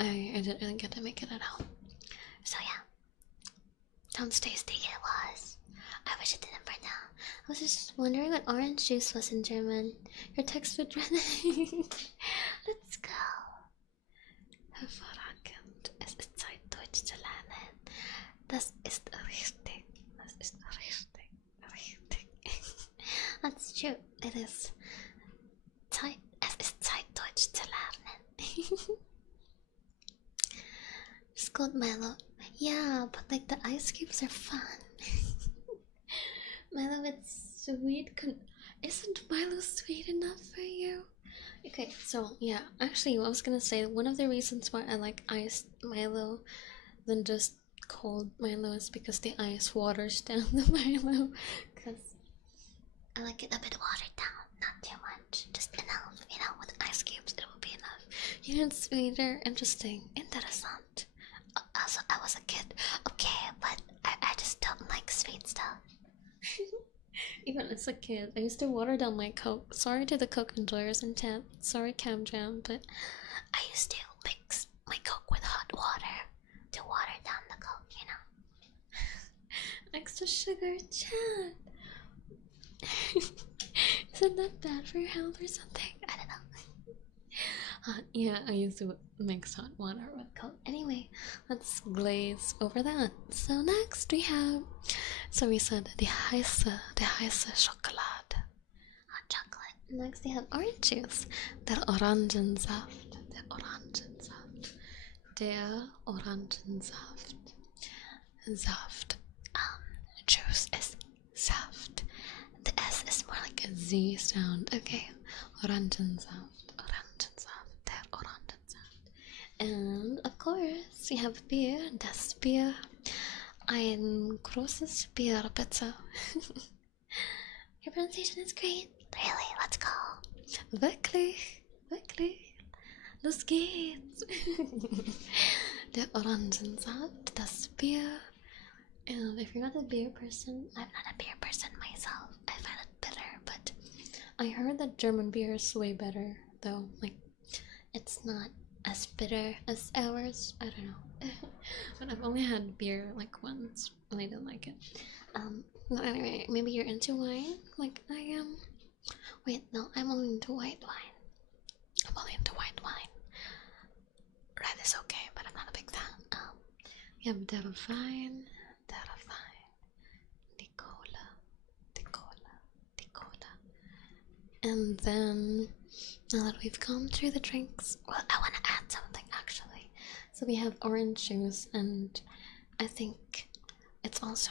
I didn't really get to make it at home. So yeah, sounds tasty it was. I wish it didn't burn down. I was just wondering what orange juice was in German. Your text would run. Let's go. Hervorragend. Es ist Zeit, Deutsch zu lernen. Das ist richtig. Das ist richtig. Richtig. That's true. It is Zeit. Es ist Zeit, Deutsch zu lernen. It's called Milo. Yeah, but like the ice cubes are fun. Milo with sweet. Isn't Milo sweet enough for you? Okay, so yeah, actually, I was gonna say one of the reasons why I like iced Milo than just cold Milo is because the ice waters down the Milo. Because I like it a bit watered down, not too much, just enough. You know, with ice cubes, it will be enough. You need sweeter, interesting, interessant. Also, I was a kid, okay, but I just don't like sweet stuff. Even as a kid, I used to water down my Coke. Sorry to the Coke enjoyers in chat. Sorry, Cam Jam, but I used to mix my Coke with hot water to water down the Coke, you know. Extra sugar, chat. Isn't that bad for your health or something? I don't know. Yeah, I used to mix hot water with Coke. Anyway, let's glaze over that. So next we have, so we said die heiße Schokolade. Hot chocolate. Next we have orange juice. Der Orangensaft. Der Orangensaft. Der Orangensaft. Saft. Juice is Saft. The S is more like a Z sound. Okay. Orangensaft. Orangensaft. Der Orangensaft. And of course, we have beer. Das Bier. Ein großes Bier, bitte. Your pronunciation is great. Really, let's go. Wirklich, wirklich. Los geht's. Der Orangensaft, das Bier. And if you're not a beer person, I'm not a beer person myself. I find it bitter, but I heard that German beer is way better, though. Like, it's not as bitter as ours. I don't know. But I've only had beer like once, and I didn't like it. Anyway, maybe you're into wine, like I am. Wait, no, I'm only into white wine. I'm only into white wine. Red is okay, but I'm not a big fan. We have Der Wein, Nicola. And then, now that we've gone through the drinks, well, I want to add something actually. So we have orange juice, and I think it's also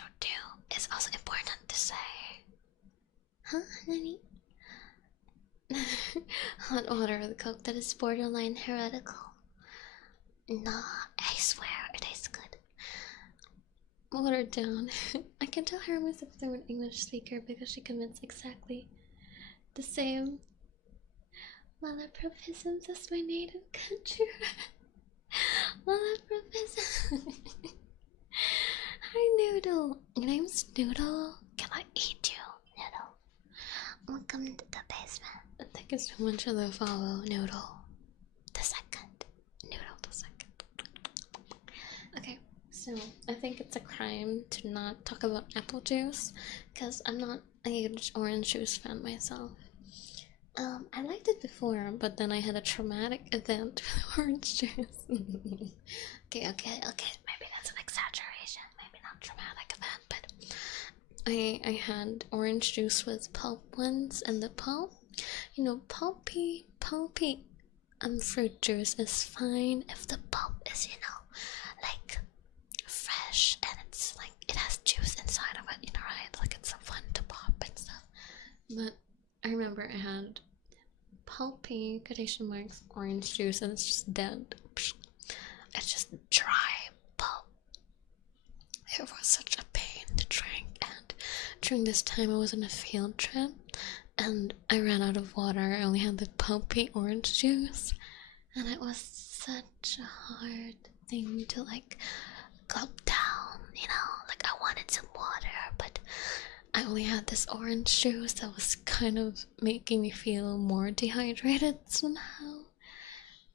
important to say, huh, Nani? hot water with Coke that is borderline heretical. Nah, I swear it tastes good. Watered down. I can tell Hiromi's a fluent English speaker because she commits exactly the same malapropisms as my native country. Malapropism. Hi, Noodle. Your name's Noodle. Can I eat you, Noodle? Welcome to the basement. Thank you so much for the follow, Noodle. The second. Noodle the second. Okay, So I think it's a crime to not talk about apple juice because I'm not a huge orange juice fan myself. I liked it before, but then I had a traumatic event with orange juice. Okay. Maybe that's an exaggeration. Maybe not traumatic event, but I had orange juice with pulp once, and the pulp, pulpy fruit juice is fine if the pulp is, like fresh and it's like it has juice inside of it, right? Like it's so fun to pop and stuff. But I remember I had pulpy quotation marks orange juice and it's just dead. It's just dry pulp. It was such a pain to drink, and during this time I was on a field trip and I ran out of water. I only had the pulpy orange juice, and it was such a hard thing to like gulp down, like I wanted some water, but I only had this orange juice that was kind of making me feel more dehydrated somehow.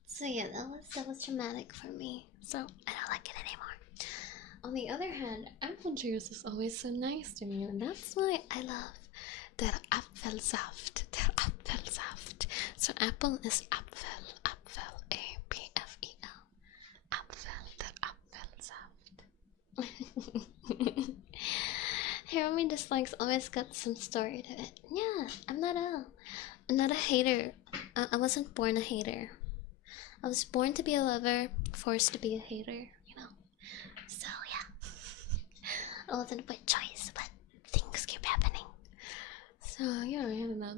So yeah, that was traumatic for me. So I don't like it anymore. On the other hand, apple juice is always so nice to me, and that's why I love der Apfelsaft. Der Apfelsaft. So apple is Apfel. Apfel. A-P-F-E-L. Apfel. Der Apfelsaft. Hiromi dislikes always got some story to it. Yeah, I'm not a hater. I wasn't born a hater. I was born to be a lover, forced to be a hater, So yeah, I wasn't by choice, but things keep happening. So yeah, I ended up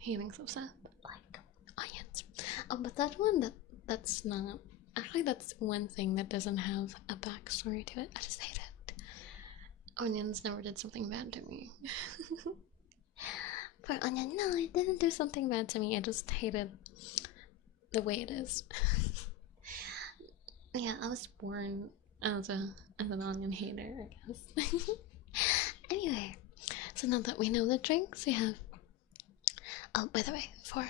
hating some stuff like onions. But that one, that's not. Actually, that's one thing that doesn't have a backstory to it. I just hate it. Onions never did something bad to me. For onion, no, it didn't do something bad to me. I just hated the way it is. Yeah, I was born as an onion hater, I guess. Anyway, so now that we know the drinks, we have. Oh, by the way, for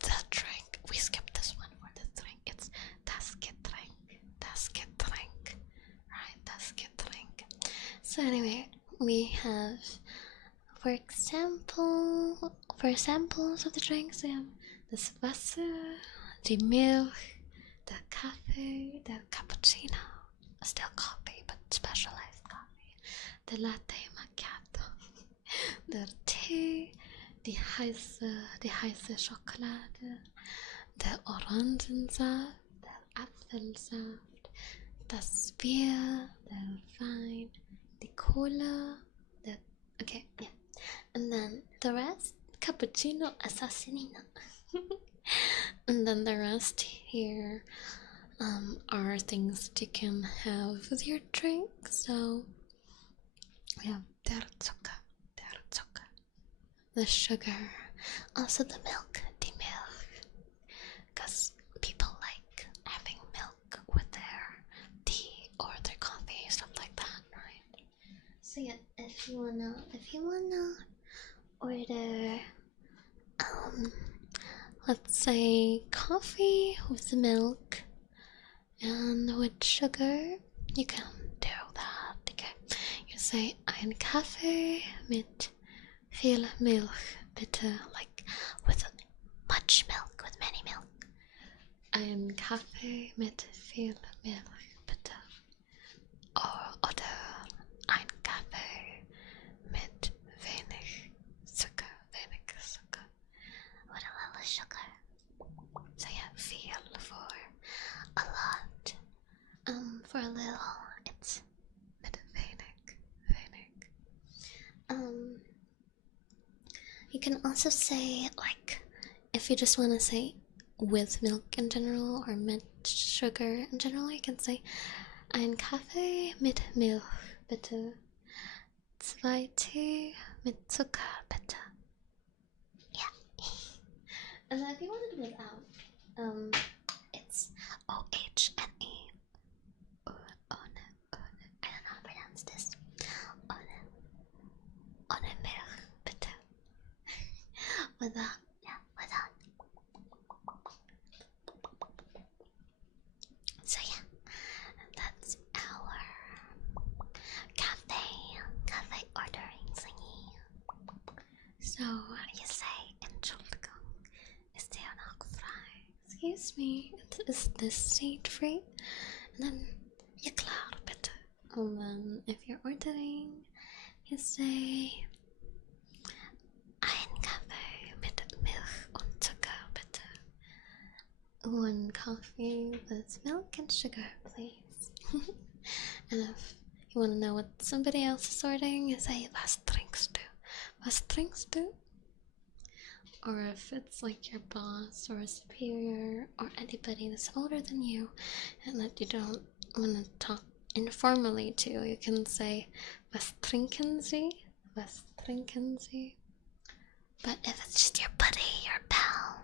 the drink, we skipped this one for the drink. It's das Getränk. Das Getränk. Right, das Getränk. So anyway, we have, for samples of the drinks, we have this Wasser, die Milch, the Kaffee, the cappuccino, still coffee, but specialized coffee, the latte macchiato, the tea, die heiße Schokolade, der Orangensaft, der Apfelsaft, das Bier, der Wein, die Cola, okay, yeah. And then the rest, cappuccino assassinino. And then the rest here are things that you can have with your drink. So we have der Zucker, the sugar, also the milk, die Milch, because people like having milk with their tea or their coffee, stuff like that, right? So yeah, if you wanna order let's say coffee with milk and with sugar, you can do that. Okay, you say ein Kaffee mit viel Milch, bitte, like with much milk, with many milk. Ein Kaffee mit viel Milch, bitte. Oder ein Kaffee mit wenig Zucker. With a little sugar. So yeah, feel for a lot. For a little, it's mit wenig. You can also say, like, if you just want to say with milk in general or mit sugar in general, you can say ein Kaffee mit Milch, bitte. 2 Tee mit Zucker, bitte. Yeah. And then if you want it without, it's O-H-N-E. I don't know how to pronounce this. Ohne Milch, bitte. Without. So yeah, that's our me, is this seat free? And then you klaar bitte. And then if you're ordering, you say ein Kaffee mit Milch und Zucker bitte. One coffee with milk and sugar, please. And if you want to know what somebody else is ordering, you say was trinkst du? Was trinkst du? Or if it's like your boss or a superior or anybody that's older than you and that you don't want to talk informally to, you can say was trinken Sie? Was trinken Sie? But if it's just your buddy, your pal,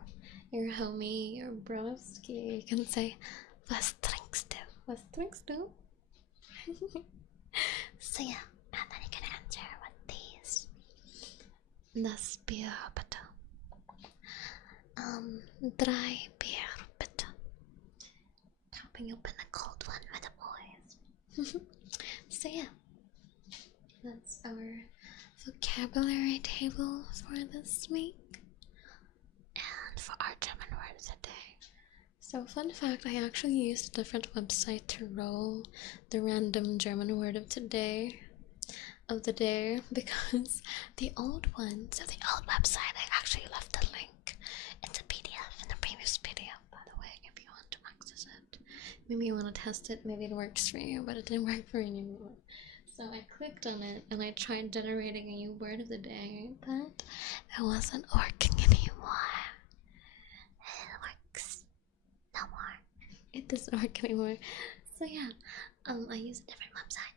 your homie, your broski, you can say was trinkst du? Was trinkst du? So yeah, and then you can answer with these. Das Bier bitte. 3 Bier bitte. Popping open a cold one with the boys. So yeah, that's our vocabulary table for this week and for our German words a day. So fun fact, I actually used a different website to roll the random German word of the day because the old one, so the old website, I actually left a link in the PDF, in the previous PDF, by the way, if you want to access it. Maybe you want to test it, maybe it works for you, but it didn't work for anyone. So I clicked on it and I tried generating a new word of the day, but it wasn't working anymore. It works no more. It doesn't work anymore. So yeah, I use a different website.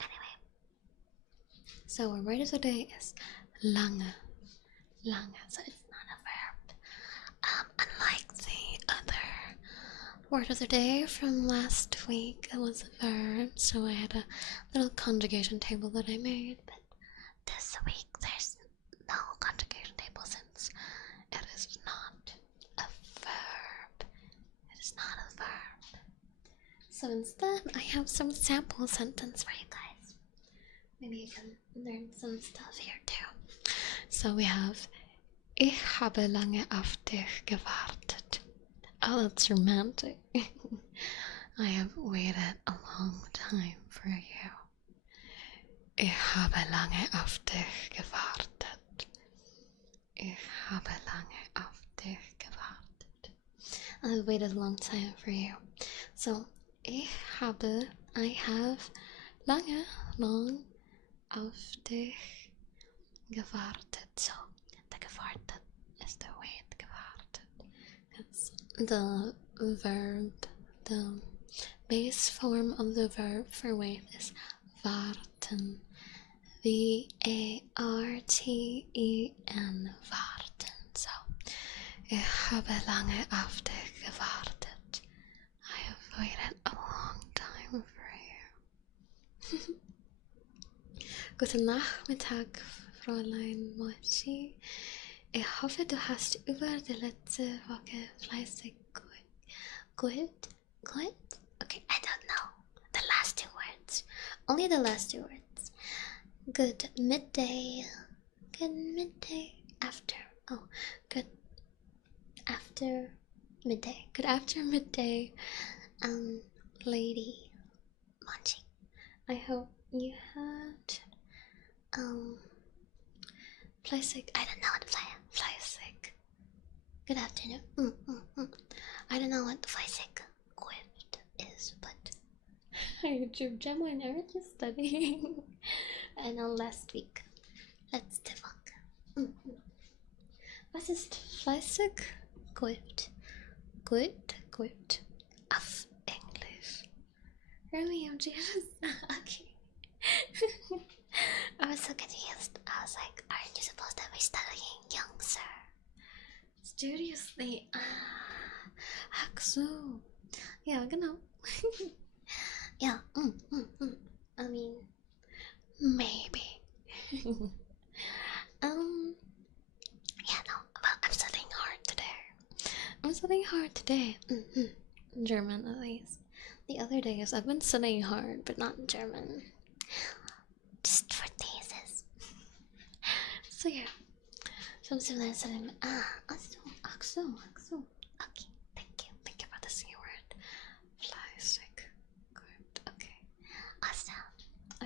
Anyway, so our word of the day is lange. Lange. So it's not a verb. Unlike the other word of the day from last week, it was a verb. So I had a little conjugation table that I made, but this week there's no conjugation table since it is not a verb. It is not a verb. So instead, I have some sample sentence for you guys. Maybe you can learn some stuff here too. So we have Ich habe lange auf dich gewartet. Oh, that's romantic. I have waited a long time for you. Ich habe lange auf dich gewartet. Ich habe lange auf dich gewartet. I have waited a long time for you. So, I have lange, long auf dich gewartet. So, the gewartet is the wait, gewartet. It's the verb, the base form of the verb for wait is warten. V-A-R-T-E-N, warten. So, ich habe lange auf dich gewartet. I have waited a long time for you. Guten Nachmittag, Fräulein Mochi. Ich hoffe, du hast über die letzte Woche fleißig gut? Okay, I don't know. The last 2 words. Only the last 2 words. Good midday. Good midday. After. Oh, good after midday. Good after midday. Lady Monchi. I hope you had fleißig. I don't know what fleißig. Good afternoon. I don't know what fleißig quift is, but I German, aren't you studying? I know last week. Let's talk. Was ist fleißig quift? Quift auf English. Romeo, Jesus. Okay. I was so confused. I was like, aren't you supposed to be studying, young sir? Seriously? Ach so. Ja, genau. Yeah, I mean, maybe. Yeah, no, but I'm studying hard today. German, at least. The other days, I've been studying hard, but not in German. Just for thesis. So yeah. Some students said, ach so. Okay, thank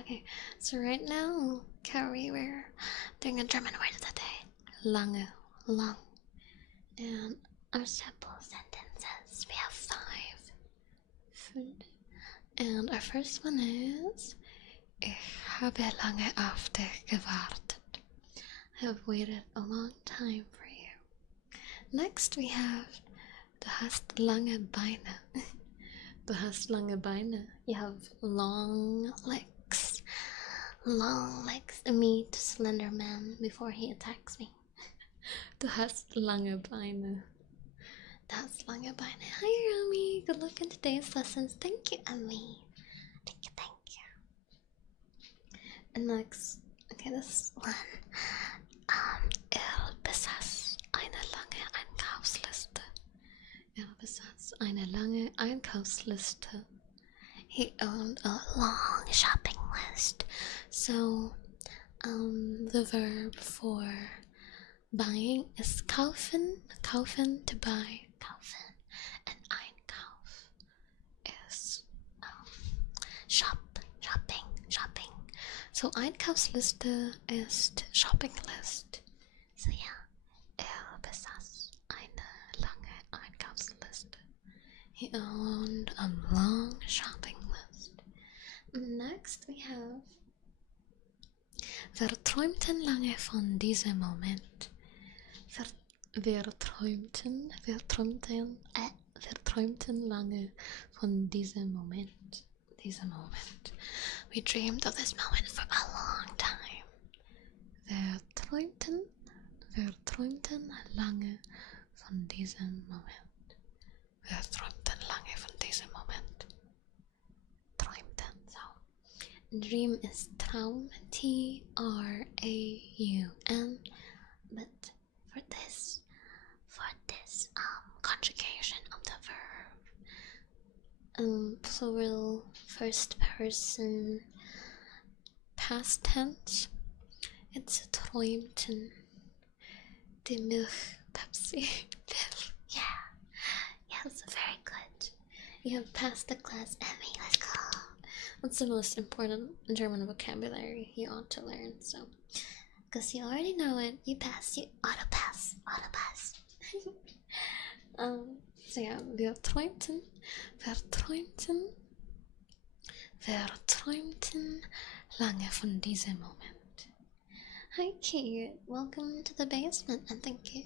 Okay, so right now, Carrie, we're doing a German word of the day. Lange, long. And our sample sentences, we have 5. And our first one is Ich habe lange auf dich gewartet. I have waited a long time for you. Next we have Du hast lange Beine. Du hast lange Beine. You have long legs. Long legs. Meet Slender Man before he attacks me. Du hast lange Beine. Du hast lange Beine. Hi, Hiromi. Good luck in today's lessons. Thank you, Emmy. Thank you, thank you. And next, okay, this one. Besaß eine lange Einkaufsliste. Besaß eine lange Einkaufsliste. He owned a long shopping list. So, the verb for buying is kaufen. Kaufen, to buy. Kaufen. And Einkauf is shopping. So Einkaufsliste is shopping list. So yeah, besaß eine lange Einkaufsliste. He owned a long shopping list. Next we have Wir träumten lange von diesem Moment. Wir träumten lange von diesem Moment. We dreamed of this moment for a long time. Wir träumten lange von diesem Moment. Wir träumten lange von diesem Moment. Träumten, so. Dream is Traum, T-R-A-U-M, but for this conjugation of the verb, plural first person past tense, it's träumten. Die Milch, Pepsi, yeah, yes, very good. You have passed the class, Emmy, let's go. That's the most important German vocabulary you ought to learn, so. Because you already know it, you pass, you auto-pass. So yeah, wir träumten lange von diesem Moment. Hi Kate, welcome to the basement, and thank you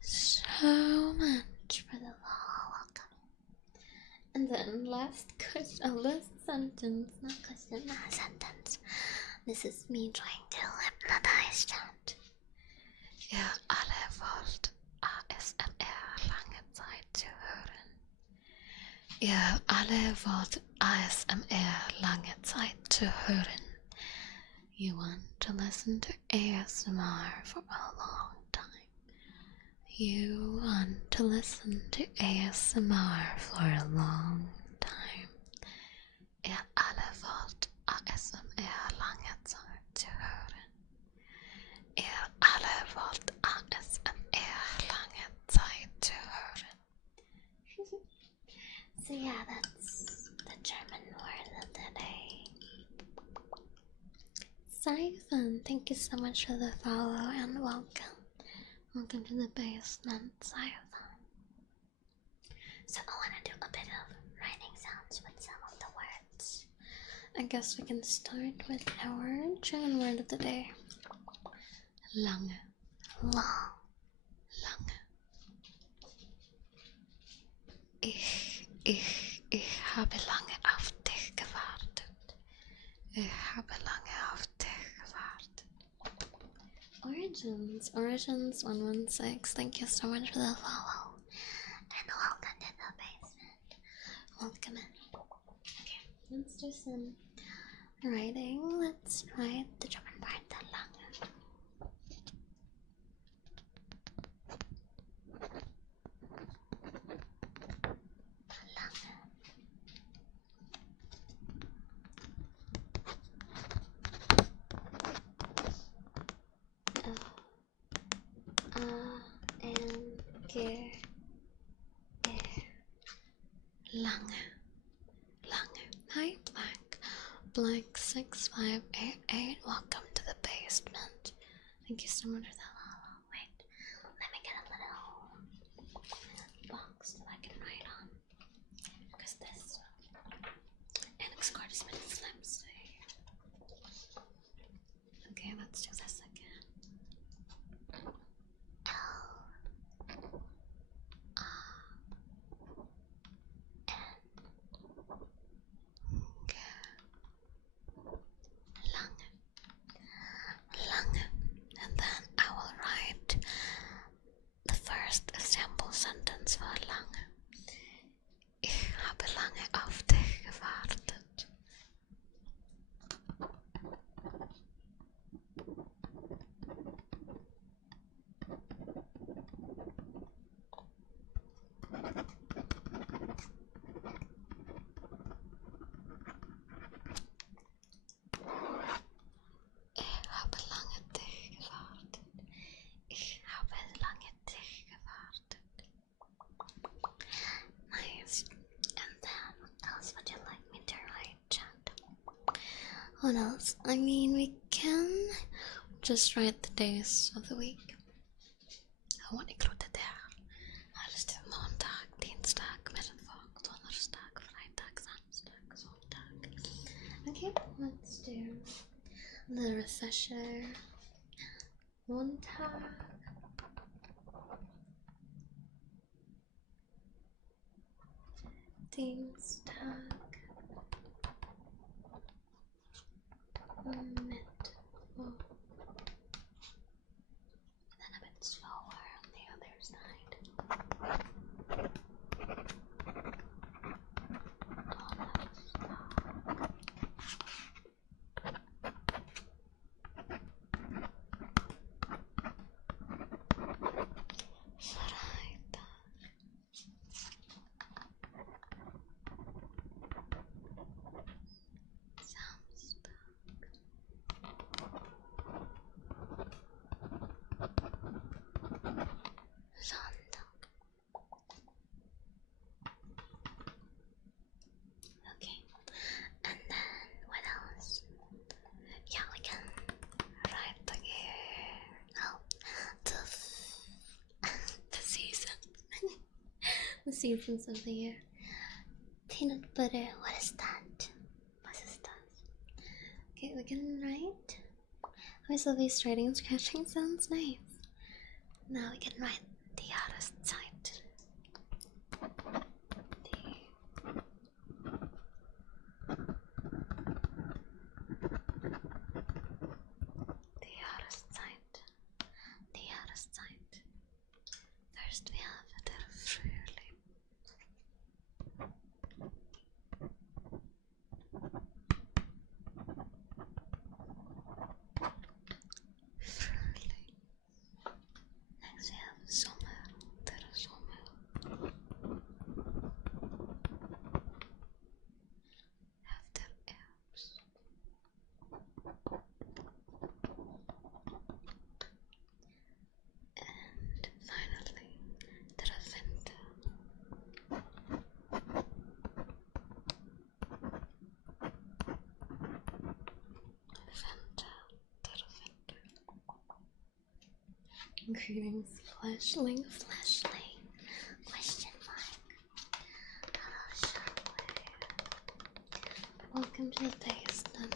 so much for the welcome. And then last sentence, not question, sentence. This is me trying to hypnotize chat. Ihr alle wollt ASMR lange Zeit zu hören. Ihr alle wollt ASMR lange Zeit zu hören. You want to listen to ASMR for a long time. You want to listen to ASMR for a long time. Ihr alle wollt ASMR lange Zeit zu hören. Ihr alle wollt ASMR lange Zeit zu hören. So yeah, that's the German word of the day. Siphon, thank you so much for the follow and welcome. Welcome to the basement, Siphon. So I want to do a bit of writing sounds with some of the words. I guess we can start with our German word of the day. Lange. Long. Lange. Ich habe lange auf dich gewartet. Ich habe lange auf dich gewartet. Origins 116, thank you so much for the follow. And welcome to the basement. Welcome in. Okay, let's do some writing. Let's write the German word that lange. Lange. Hi, Blank. Black 6588, welcome to the basement. Thank you so much for that. Wait, let me get a little box that I can write on. Because this Alex card is been flimsy. Okay, let's do this again. Lange. And then I will write the first sample sentence for Lange. Ich habe lange auf dich gewartet. Nice. And then what else would you like me to write, chat? What else? I mean, we can just write the days of the week. Gewoon, ik route daar. Alles de maandag, dinsdag, middag, donderdag, vrijdag, zaterdag, zondag. Okay, let's do the refresher. Montag. Dienstag. Mittwoch. Then a bit slower on the other side. Okay, and then what else? Yeah, we can write the year. Oh, the season. The seasons of the year. Peanut butter. What is that? What is that? Okay, we can write. Always love these writing and scratching sounds nice. Now we can write the Jahreszeit. The Jahreszeit. The Jahreszeit. First we have der Frühling. Next we have Sommer. Der Sommer. Have der Herbst. And finally, der Winter. Greetings, flashling. Flashlight. Question mark. Hello, Shockwave. Welcome to the basement.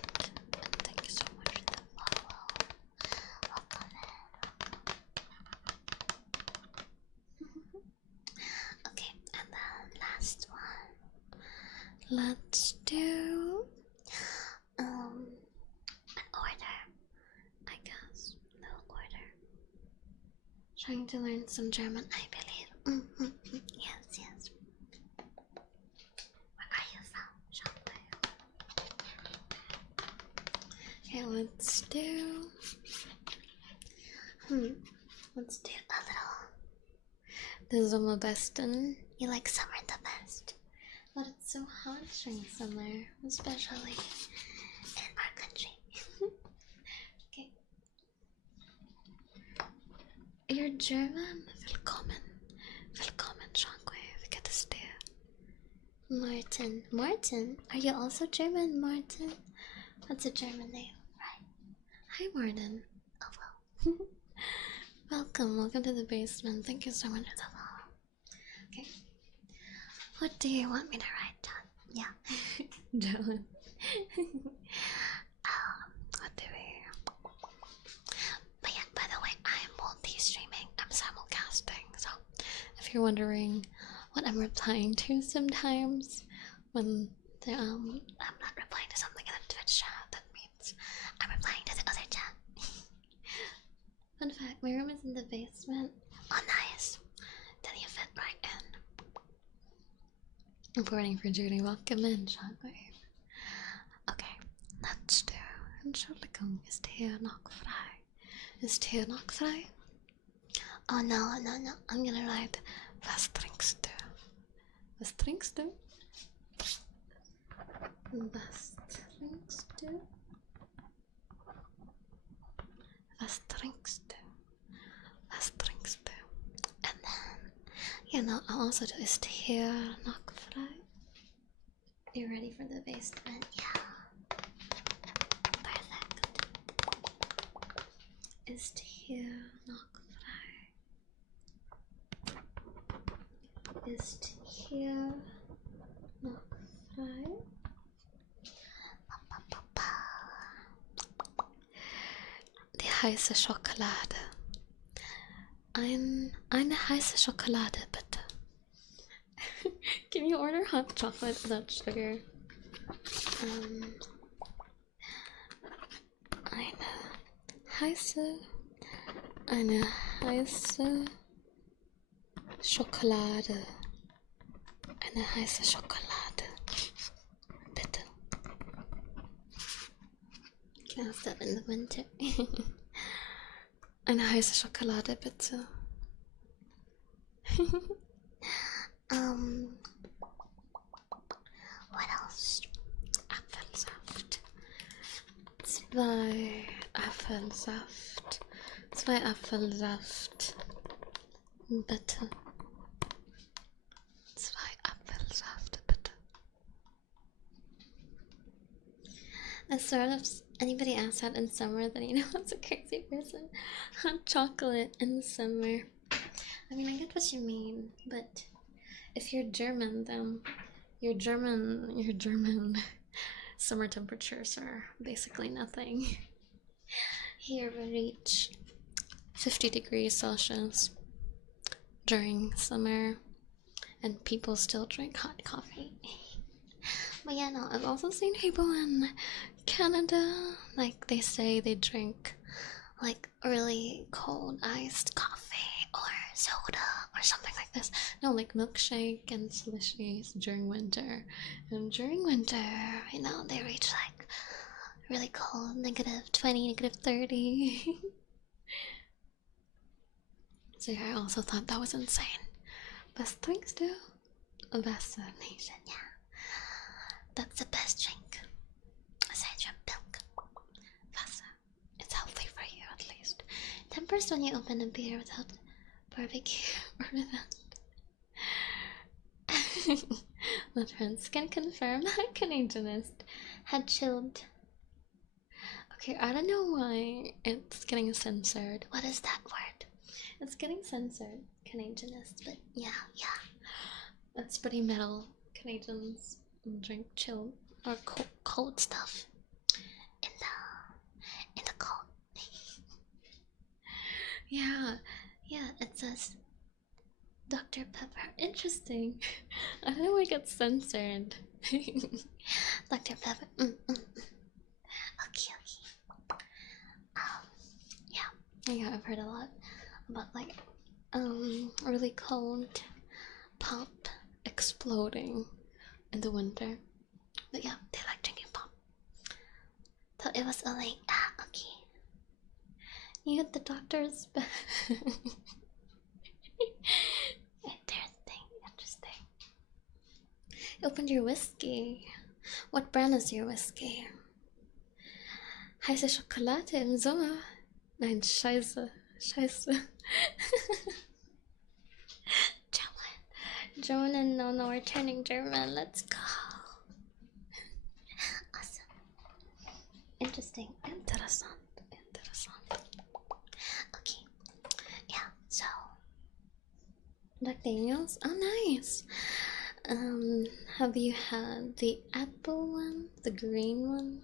And thank you so much for the follow. Welcome in. Okay, and the last one. Let's do An order. I guess. No order. trying to learn some German, I believe. Yes, yes. Where are you from, Shockwave? Okay, let's do. Let's do A little. the Sommerbesten. You like summer the best. But it's so hot during summer, especially. In our country. Okay. You're German? Willkommen. Willkommen, Shockwave. Get a steer. Martin. Martin? Are you also German, Martin? That's a German name, right? Hi, Martin. Oh well. Welcome to the basement. Thank you so much for the follow. Okay. What do you want me to write down? Yeah. Dylan. What do we... But yeah, by the way, I'm multi-streaming. I'm simulcasting, so If you're wondering what I'm replying to sometimes when the, I'm not replying to something in the Twitch chat. That means I'm replying to the other chat. Fun fact, my room is in the basement. Oh, nice. Then you fit right in. Reporting for Judy. Welcome in, Shockwave. Okay, let's do Entschuldigung, ist hier noch frei? Ist hier noch frei? Oh no. I'm gonna write. Was trinkst du? Was trinkst du? Was trinkst du? Was trinkst du? Was trinkst du? And then, You know, I'll also do ist hier noch frei? You ready for the basement? yeah. Perfect. Ist hier noch frei? Ist hier noch frei? Die heiße Schokolade. Eine heiße Schokolade, bitte. Can you order hot chocolate without sugar? Eine heiße Schokolade. Eine heiße Schokolade. Bitte. Can I have that in the winter? Eine heiße Schokolade, bitte. What else? Apfelsaft. Zwei Apfelsaft. Bitte. Zwei Apfelsaft, bitte. As sort of anybody asks that in summer, then you know it's a crazy person. Hot chocolate in the summer. I mean, I get what you mean, but if you're German, then your German summer temperatures are basically nothing. Here we reach 50 degrees Celsius during summer, and people still drink hot coffee. But yeah, no, I've also seen people in Canada, like they say they drink like really cold iced coffee or soda or something like this. No, like milkshake and slushies during winter. And during winter, you know, they reach like really cold, -20, -30. So yeah, I also thought that was insane. Best drinks do? Best nation, yeah. That's the best drink. Aside from milk. Vasa. It's healthy for you, at least. Tempers when you open a beer without barbecue or without. My friends can confirm that Canadianist had chilled. Okay, I don't know why it's getting censored. What is that word? It's getting censored, Canadianist, but Yeah. that's pretty metal. Canadians drink chilled or cold stuff. In the cold. Yeah, it says Dr. Pepper. Interesting. I don't know why it gets censored. Dr. Pepper. Okay. Yeah, I've heard a lot about like really cold pop exploding in the winter. But yeah, they like drinking pop. Thought it was only okay. You get the doctor's Interesting. You opened your whiskey. What brand is your whiskey? Heiße Schokolade im Sommer? Nein, Scheiße. Joan and Nono are turning German. Let's go. Awesome. interesting. Interessant. Interessant. Okay. Yeah, so Jack Daniels? Oh, nice. Have you had the apple one? The green one?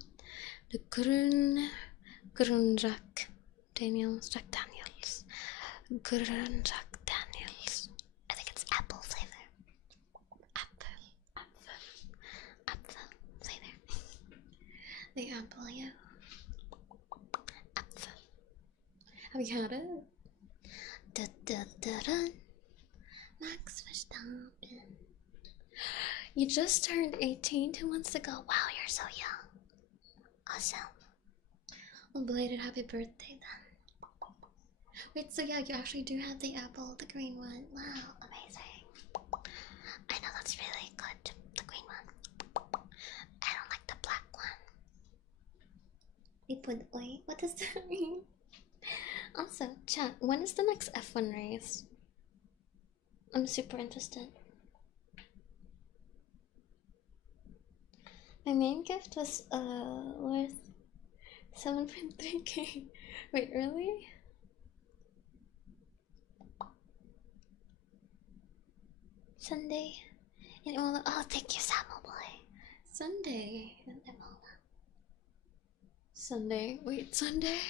The green Jack Daniels? Jack Daniels. Green Jack Daniels. I think it's apple flavor. Apple. Apple flavor. The apple, yeah. Apple. Have you had it? Dun. Max Verstappen. You just turned 18 2 months ago. Wow, you're so young. Awesome. Well, belated happy birthday then. Wait, so yeah, you actually do have the apple, the green one. Wow, amazing. I know that's really good, the green one. I don't like the black one. Wait, what does that mean? Also, chat, when is the next F1 race? I'm super interested. My main gift was worth 7.3k. Wait, really? Sunday in Imola. Oh, thank you, Samuel boy. Sunday In Imola. Sunday. Wait, Sunday?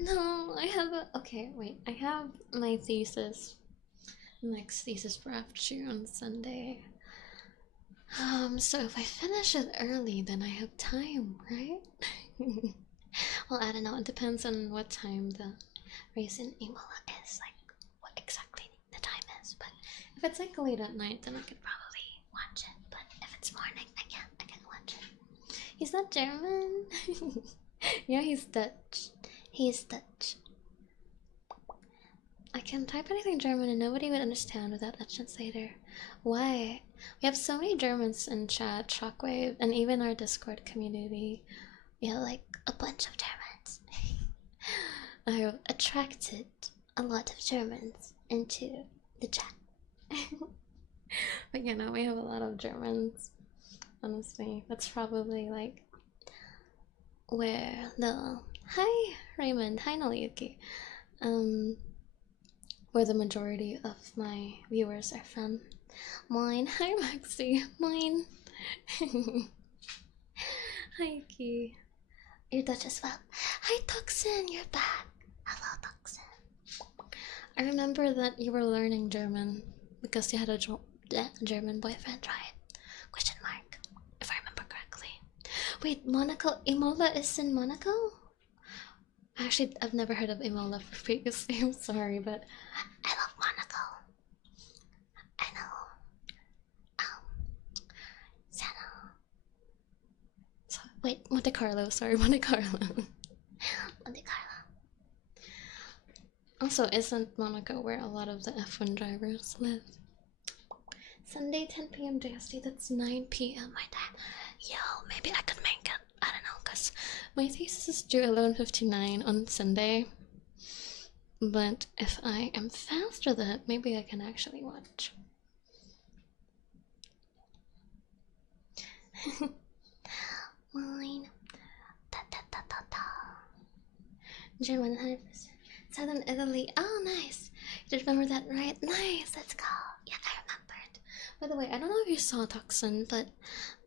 No, I have a. Okay, wait. I have my thesis. Next thesis for after on Sunday. So if I finish it early, then I have time, right? Well, I don't know. It depends on what time the race in Imola is, like what exactly the time is. But if it's like late at night, then I could probably watch it. But if it's morning, I can't watch it. He's not German. Yeah, he's Dutch. He's Dutch. I can type anything German and nobody would understand without a translator. Why? We have so many Germans in chat, Shockwave, and even our Discord community. We have like A bunch of Germans. I've attracted A lot of Germans into the chat. But you know, we have a lot of Germans. Honestly, that's probably like where the hi Raymond, hi Naliyuki, where the majority of my viewers are from. Mine, hi Maxi, mine. Hi Ki. You're Dutch as well. Hi Toxin, you're back. Hello Toxin. I remember that you were learning German because you had a German boyfriend, right? Question mark. If I remember correctly. Wait, Monaco, Imola is in Monaco? Actually, I've never heard of Imola previously. I'm sorry, but I love Monaco. I know. Sano. wait, Monte Carlo. Sorry, Monte Carlo. Monte Carlo. Also, isn't Monaco where a lot of the F1 drivers live? Sunday, 10 p.m. JST. That's 9 p.m. my time. Yo, maybe I could make it. I don't know, cause My thesis is due 11:59 on Sunday. But if I am faster than that, maybe I can actually watch. mine. German 100%. Southern Italy. Oh, nice. You did remember that, right? Nice. Let's go. Yeah, I remembered. By the way, I don't know if you saw Toxin, but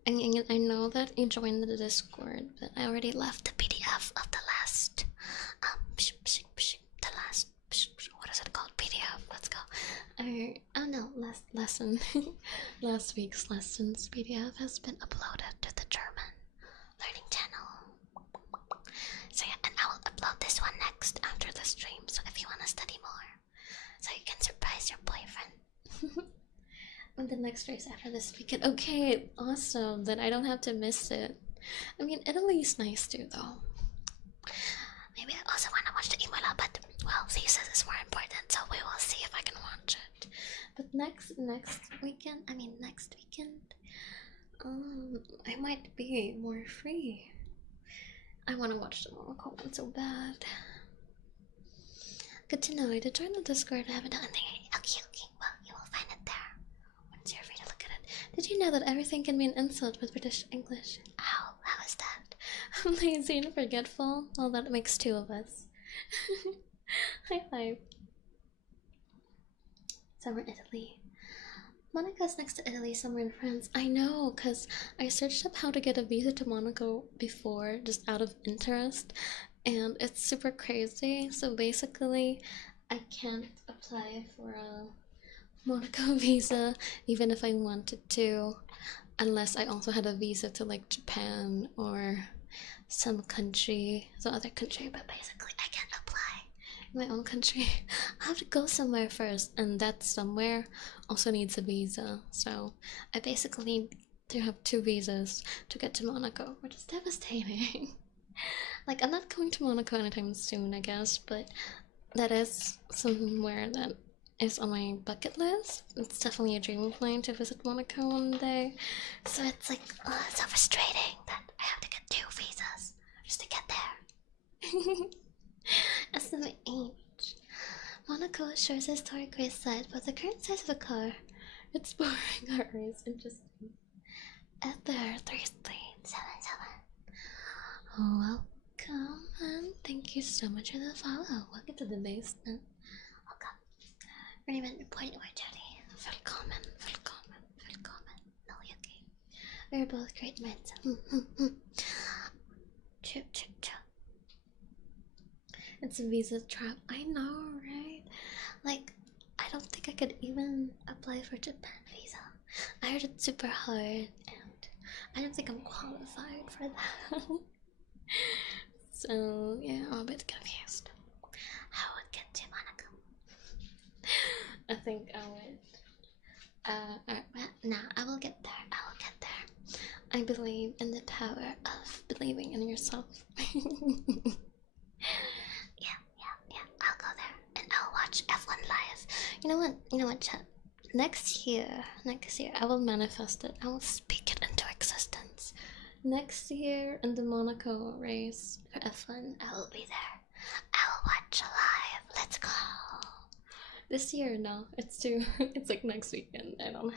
I know that you joined the Discord, but I already left the PDF of the last, what is it called? PDF. Let's go. Oh no, last lesson. Last week's lessons PDF has been uploaded to the German learning channel. So yeah, and I will upload this one next after the stream. So if you want to study more, so you can surprise your boyfriend. On the next race after this weekend. Okay, awesome. Then I don't have to miss it. I mean, Italy's nice too, though. Maybe I also want to watch the Imola, but well, thesis is more important, so we will see if I can watch it. But next weekend, I might be more free. I want to watch the Monaco one so bad. Good to know. I did join the Discord. I haven't done anything. Okay. Well, you will find it there once you're free to look at it. Did you know that everything can be an insult with British English? How is that? Lazy and forgetful. Well, that makes two of us. High five. Summer Italy. Monaco's next to Italy, somewhere in France. I know, because I searched up how to get a visa to Monaco before, just out of interest, and it's super crazy. So basically, I can't apply for a Monaco visa even if I wanted to, unless I also had a visa to like Japan or some country, some other country, but basically I can't apply in my own country. I have to go somewhere first, and that somewhere also needs a visa. So I basically need to have two visas to get to Monaco, which is devastating. Like, I'm not going to Monaco anytime soon, I guess, but that is somewhere that is on my bucket list. It's definitely a dream of mine to visit Monaco one day. So it's like, oh, it's so frustrating that I have to get two visas just to get there. As to my age, Monaco shows a historic race site, but the current size of the car, it's boring. Car race interesting. Ether 3377. Welcome and thank you so much for the follow. Welcome to the basement. Welcome. Raymond reporting our duty. Välkommen, välkommen, välkommen. No, okay. We're both great minds. Choo choo choo. It's a visa trap. I know, right? Like, I don't think I could even apply for Japan visa. I heard it's super hard, and I don't think I'm qualified for that. So, yeah, I'm a bit confused. How would get to Monaco? I think I would. No, I will get there. I will get there. I believe in the power of believing in yourself. Yeah, I'll go there and I'll watch F1 live. You know what, chat? Next year, I will manifest it. I will speak it into existence. Next year in the Monaco race for F1, I will be there. I will watch live. Let's go. This year, no, it's too. It's like next weekend. I don't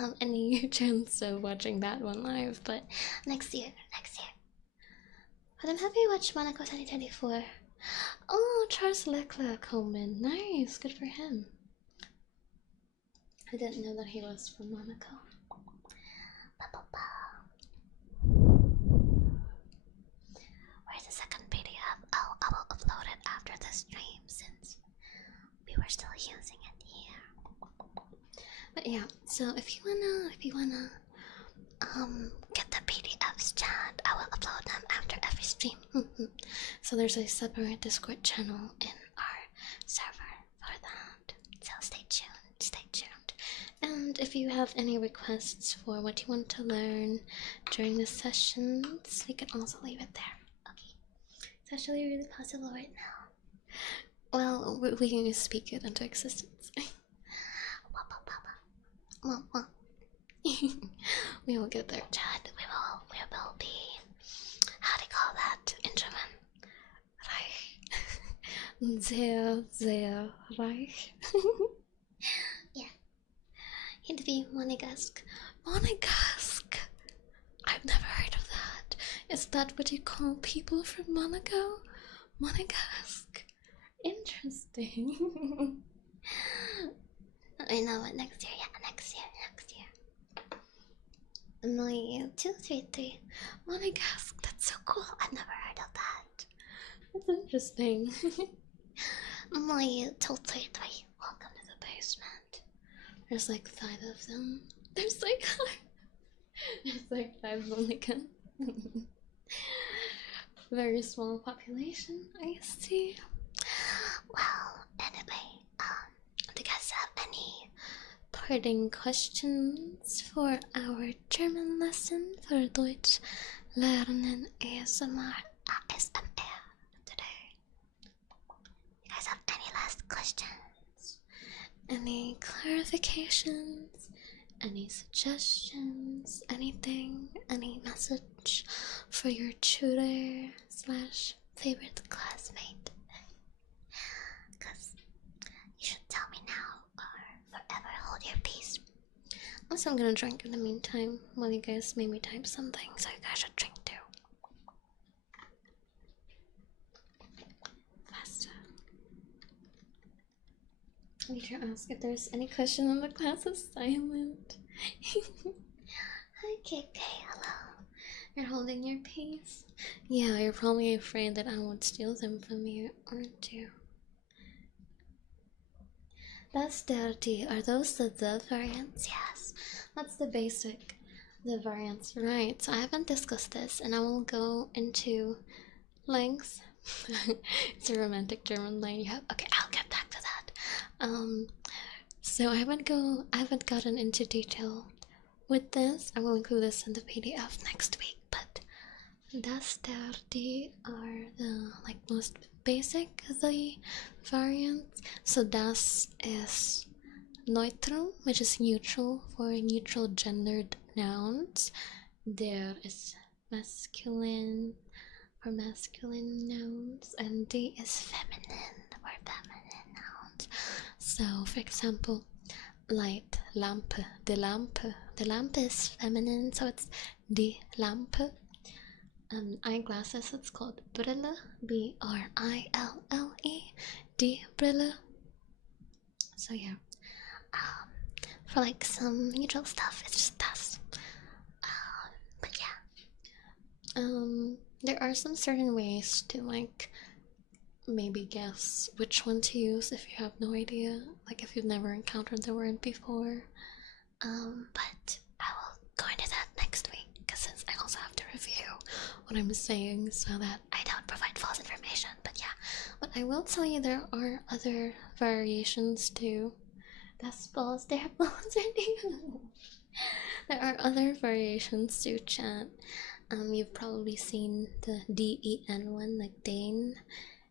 have any chance of watching that one live. But next year. But I'm happy you watched Monaco 2024. Oh, Charles Leclerc home in. Nice, good for him. I didn't know that he was from Monaco. Where's the second PDF? Oh, I will upload it after the stream since we were still using it here. But yeah, so if you wanna get the PDFs, chat, I will upload them after every stream. So there's a separate Discord channel in our server for that. So stay tuned. And if you have any requests for what you want to learn during the sessions, you can also leave it there. Okay. It's actually really possible right now. Well, we can just speak it into existence. We will get there, Chad. We will be. How do you call that in German? Reich. Sehr reich. Yeah. He'd be Monegasque. Monegasque? I've never heard of that. Is that what you call people from Monaco? Monegasque. Interesting. I know what, next year. Million 233. Monegasque, that's so cool. I've never heard of that. That's interesting. Million 233. Welcome to the basement. There's like 5 of them. There's like 5 Monicans. Very small population, I see. Well, anyway, do you guys have any parting questions for our German lesson for Deutsch Lernen ASMR today? You guys have any last questions? Any clarifications? Any suggestions? Anything? Any message for your tutor / favorite classmate? Because you should tell me now or forever hold your peace. Also, I'm gonna drink in the meantime while you guys maybe type something, so you guys should drink too. Teacher ask if there's any question in the class is silent. Hi, KK. Hello. You're holding your peace? Yeah, you're probably afraid that I would steal them from you, aren't you? That's dirty. Are those the variants? Yes. That's the basic. The variants, right. So I haven't discussed this, and I will go into length. It's a romantic German line. Yeah, okay, I'll get back to that. So I haven't gotten into detail with this. I will include this in the PDF next week, but das dirty are the most basic of the variants. So das is neutral, which is neutral for neutral gendered nouns. Der is masculine for masculine nouns, and die is feminine for feminine nouns. So, for example, light, Lampe, die Lampe. The Lampe is feminine, so it's die Lampe. Eyeglasses, it's called Brille, B-R-I-L-L-E, die Brille. So yeah, for some neutral stuff, it's just das. But yeah. There are some certain ways to maybe guess which one to use if you have no idea, if you've never encountered the word before. But I will go into that next week, because since I also have to review what I'm saying so that I don't provide false information. But yeah, but I will tell you there are other variations too. That's balls, there are other variations to chat. You've probably seen the D-E-N one, like Dane,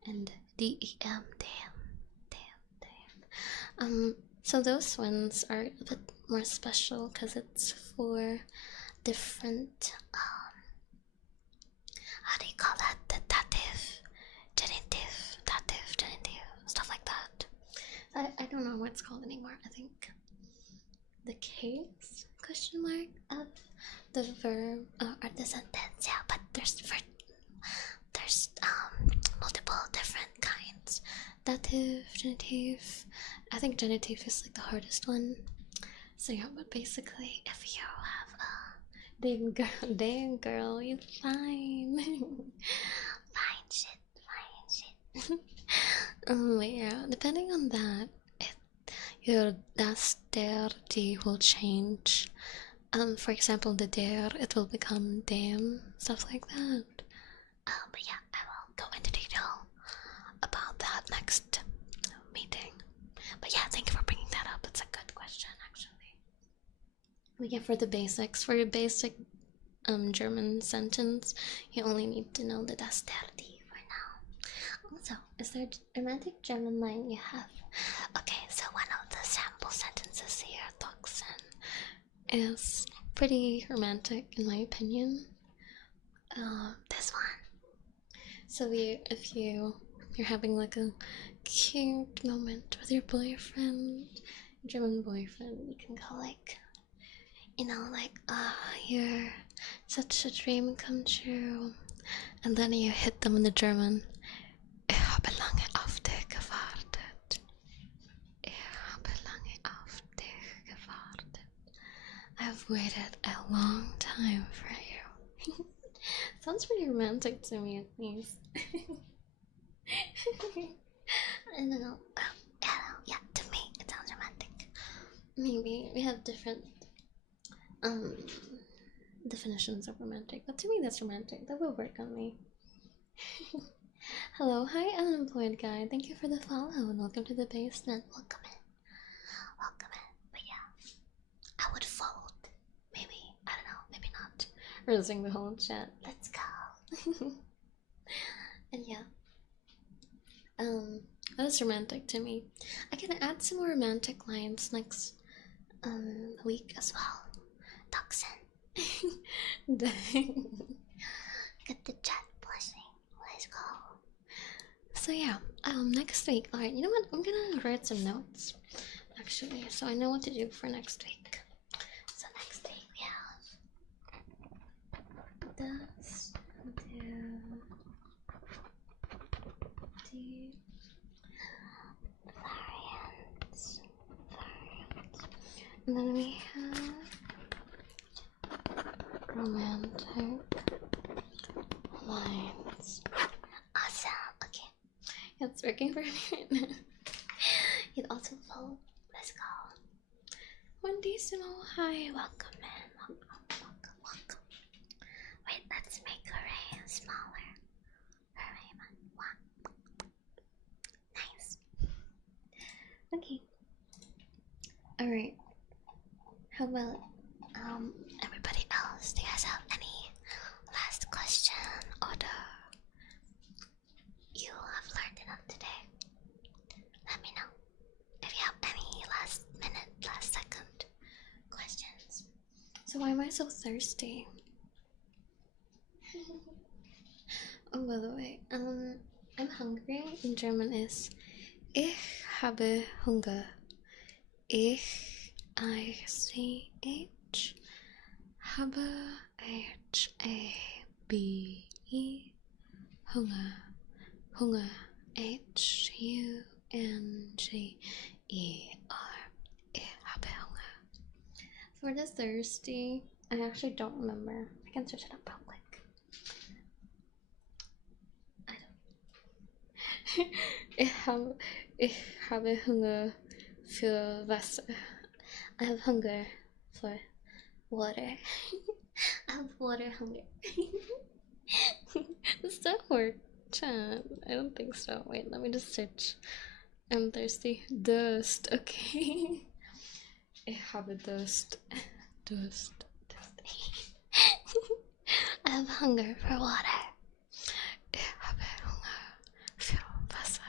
and D-E-M, damn. So those ones are a bit more special because it's for different, how do you call that? The dative, genitive, stuff like that. I don't know what it's called anymore. I think the case question mark of the verb or the sentence. Yeah, but there's multiple different kinds. Dative, genitive. I think genitive is the hardest one. So yeah, but basically, if you have a damn girl, you're fine. Fine shit. Yeah, depending on that, your das der die will change. For example, the der, it will become damn, stuff like that. But yeah, I will go into detail about that next meeting. But yeah, thank you for bringing that up. It's a good question, actually. But yeah, for the basics, for your basic German sentence, you only need to know the das der die for now. Also, is there a romantic German line you have? Okay, so one of the sample sentences here, Toxin, is pretty romantic in my opinion. This one. So if you're having a cute moment with your boyfriend, German boyfriend, you can go you're such a dream come true, and then you hit them in the German. Ich habe lange auf dich gewartet. Ich habe lange auf dich gewartet. I've waited a long time for you. Sounds pretty romantic to me, at least. I don't know. Yeah, to me it sounds romantic. Maybe we have different definitions of romantic, but to me that's romantic. That will work on me. Hello, hi unemployed guy. Thank you for the follow and welcome to the basement. Welcome in. But yeah, I would fold. Maybe, I don't know, maybe not. Rizzing the whole chat. Let's go. And yeah, that is romantic to me. I can add some more romantic lines next week as well. Toxin. Get the chat blushing. Let's go. So yeah, next week. Alright, you know what? I'm gonna write some notes, actually, so I know what to do for next week. So next week we have Das variants. And then we have romantic lines. Awesome. Okay. It's working for me. It also fold. Let's go. Buonissimo, hi. Welcome in. Welcome. Wait, let's make her smaller. Nice. Okay. Alright. How about everybody else? Do you guys have any last question or you have learned enough today? Let me know if you have any last minute, last second questions. so why am I so thirsty? Oh, by the way, I'm hungry in German is Ich habe Hunger. I-C-H habe H-A-B-E Hunger. Hunger. H-U-N-G-E-R. Ich habe Hunger. For the thirsty, I actually don't remember. I can search it up real quick. I don't. Ich habe Hunger für Wasser. I have hunger for water. I have water hunger. Does that work, chat? I don't think so. Wait, let me just search. I'm thirsty. Durst, okay. Ich habe Durst. Durst. I have hunger for water. Ich habe Hunger für Wasser.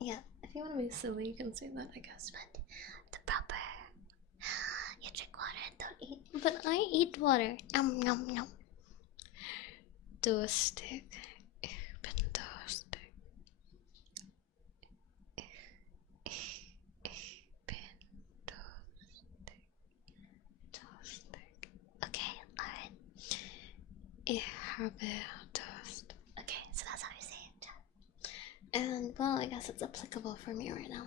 Yeah, if you want to be silly, you can say that, I guess. But the proper, you drink water and don't eat. But I eat water. Nom nom. Durstig. Ich bin durstig. Ich bin durstig. Durstig. Okay, alright. Ich habe Durst. Okay, so that's how you say it. And, well, I guess it's applicable for me right now.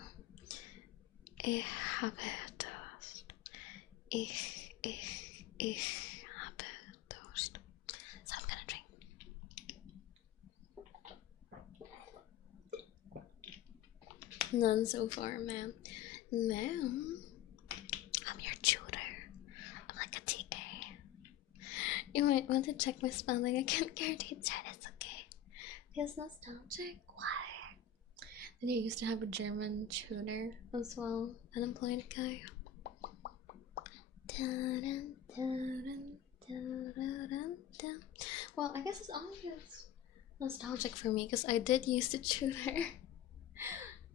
Ich habe Durst. Ich habe Durst. So I'm gonna drink. None so far, ma'am. Ma'am? I'm your tutor. I'm like a TA. You might want to check my spelling. I can't guarantee it's right. It's okay. Feels nostalgic. Why? Then you used to have a German tutor as well. An employed guy. Well, I guess it's always nostalgic for me because I did used to tutor.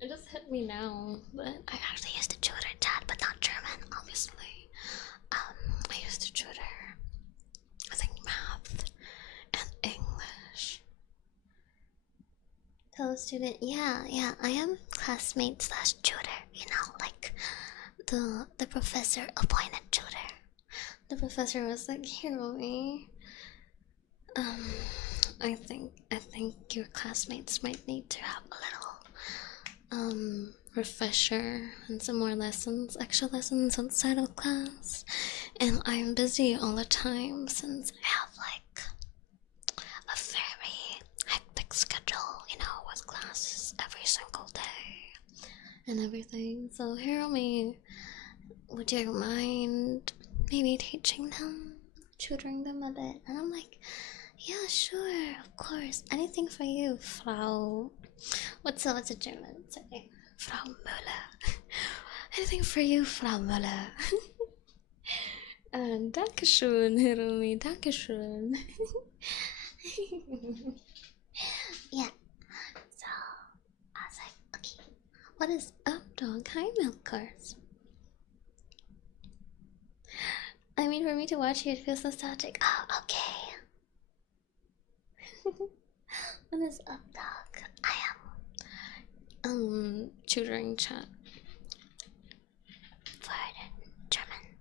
It just hit me now, but I actually used to tutor Dad, but not German, obviously. I used to tutor, I think, math and English. Fellow student, yeah, I am classmate slash tutor, you know, like the professor appointed tutor. the professor was like, Hiromi, I think your classmates might need to have a little refresher and some more lessons, extra lessons outside of class, and I'm busy all the time since I have like a very hectic schedule, you know, with classes every single day and everything. So Hiromi, would you mind maybe teaching them, tutoring them a bit? And I'm like, yeah, sure, of course, anything for you, Frau. What's a German? Sorry. Frau Müller. Anything for you, Frau Müller. Dankeschön, Hiromi, Dankeschön. Yeah, so I was like, okay, What is up, dog? Hi, Milkers. I mean, for me to watch you, it feels nostalgic. oh, okay. What is up, dog? I am tutoring chat.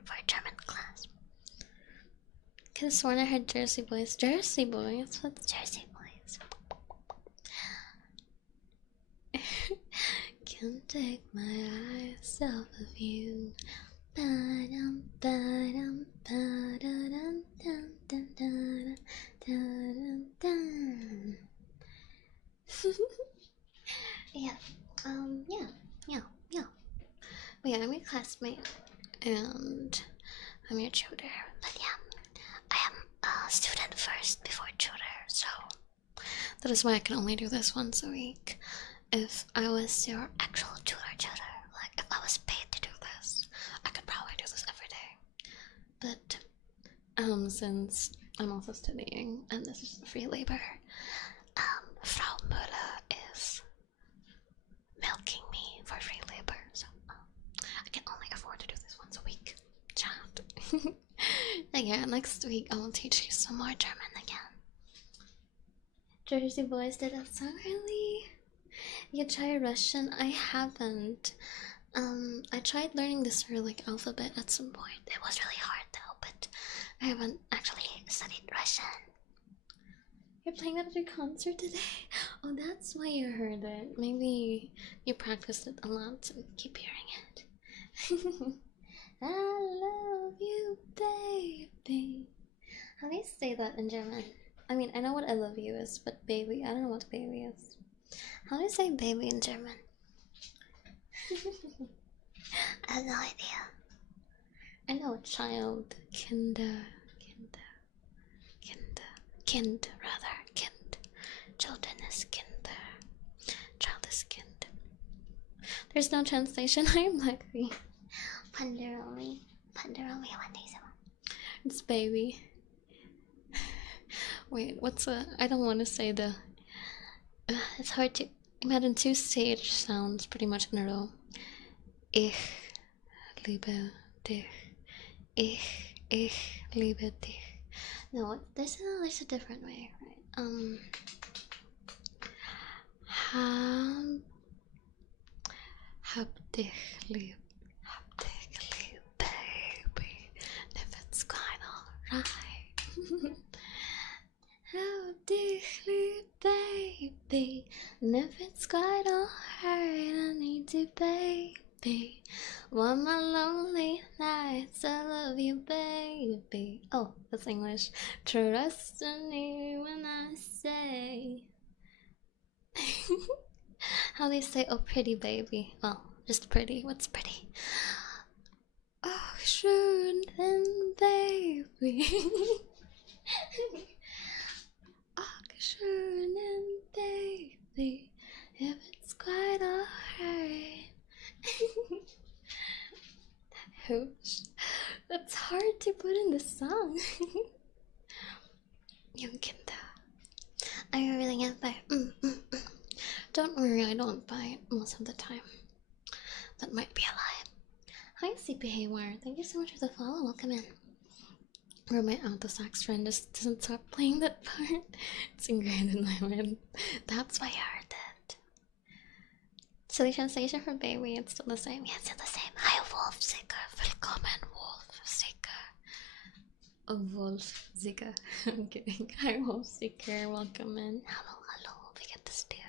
for German class. Could have sworn I heard Jersey Boys. Jersey Boys? What's Jersey boys. Can't take my eyes off of you. Ba-dum, ba-dum, ba-da-dum, dum, dum, da-dum, da-dum, dum. Yeah, yeah. But yeah, I'm your classmate, and I'm your tutor. But yeah, I am a student first before tutor, so that is why I can only do this once a week. If I was your actual tutor, like if I was paid to do this, I could probably do this every day. But since I'm also studying and this is free labor, Frau Müller is milking me for free labor, so I can only afford to do this once a week. Child. Yeah, next week I will teach you some more German again. Jersey Boys did that so early. You try Russian? I haven't. I tried learning the Cyrillic alphabet at some point. It was really hard though, but I haven't actually studied Russian. You're playing that at your concert today? Oh, that's why you heard it. Maybe you practiced it a lot, so you keep hearing it. I love you, baby. How do you say that in German? I mean, I know what I love you is, but baby, I don't know what baby is. How do you say baby in German? I have no idea. I know child, kind, rather, kind. Children is kinder. Child is kind. There's no translation. I am lucky. Panderomi, what is it? It's baby. Wait, what's a? I don't want to say the. It's hard to imagine two stage sounds pretty much in a row. Ich liebe dich. Ich liebe dich. No, there's a different way, right? Hab dich lieb, baby. If it's quite alright. Hab dich lieb, baby. And if it's quite alright, I need you, baby. Want my lonely nights, I love you, baby. Oh, that's English. Trust in me when I say. How do you say, oh, pretty baby? Well, just pretty. What's pretty? Oh, schön, then baby. Oh, schön, then baby. If it's quite alright. Hooch. That's hard to put in the song. Young Kinda. Are you really gonna bite? Don't worry, I don't bite most of the time. That might be a lie. Hi, CP Haywire. Thank you so much for the follow. Welcome in. Or my auto sax friend just doesn't stop playing that part. It's ingrained in my head. That's why I heard it. So the translation for baby, it's still the same. Yeah, it's still the same. Hi, Wolf Seeker. Willkommen, Wolf Seeker. Wolf Seeker. I'm kidding. Hi, Wolf Seeker. Welcome in. Hello. We get this dear.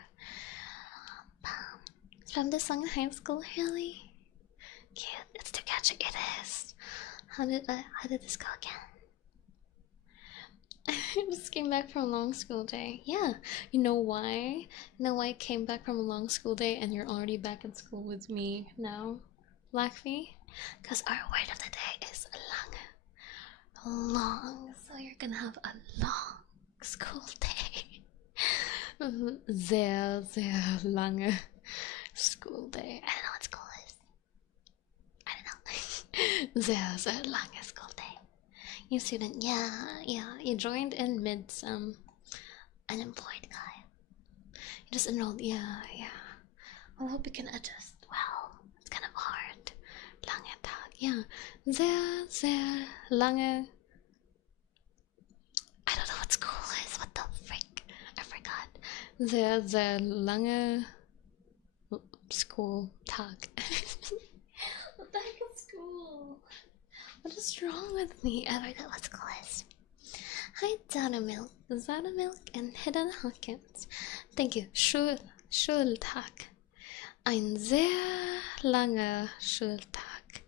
It's from the song in high school, really? Cute. It's too catchy. It is. How did this go again? I just came back from a long school day. Yeah, you know why? You know why I came back from a long school day and you're already back in school with me now, Blackfee? Because our word of the day is long. So you're gonna have a long school day. Sehr, sehr lange school day. I don't know what school is. I don't know. Sehr, sehr lange school day. You student, yeah, you joined in mid some unemployed guy. You just enrolled, yeah. Well, I hope you can adjust well. It's kind of hard. Lange Tag, yeah. Sehr, sehr lange. I don't know what school is. What the frick? I forgot. Sehr, sehr lange school Tag. What the heck is school? What is wrong with me? I forgot what school is. Hi, Zara Milk, and Hidden Hawkins. Thank you. Schultag. Ein sehr langer Schultag.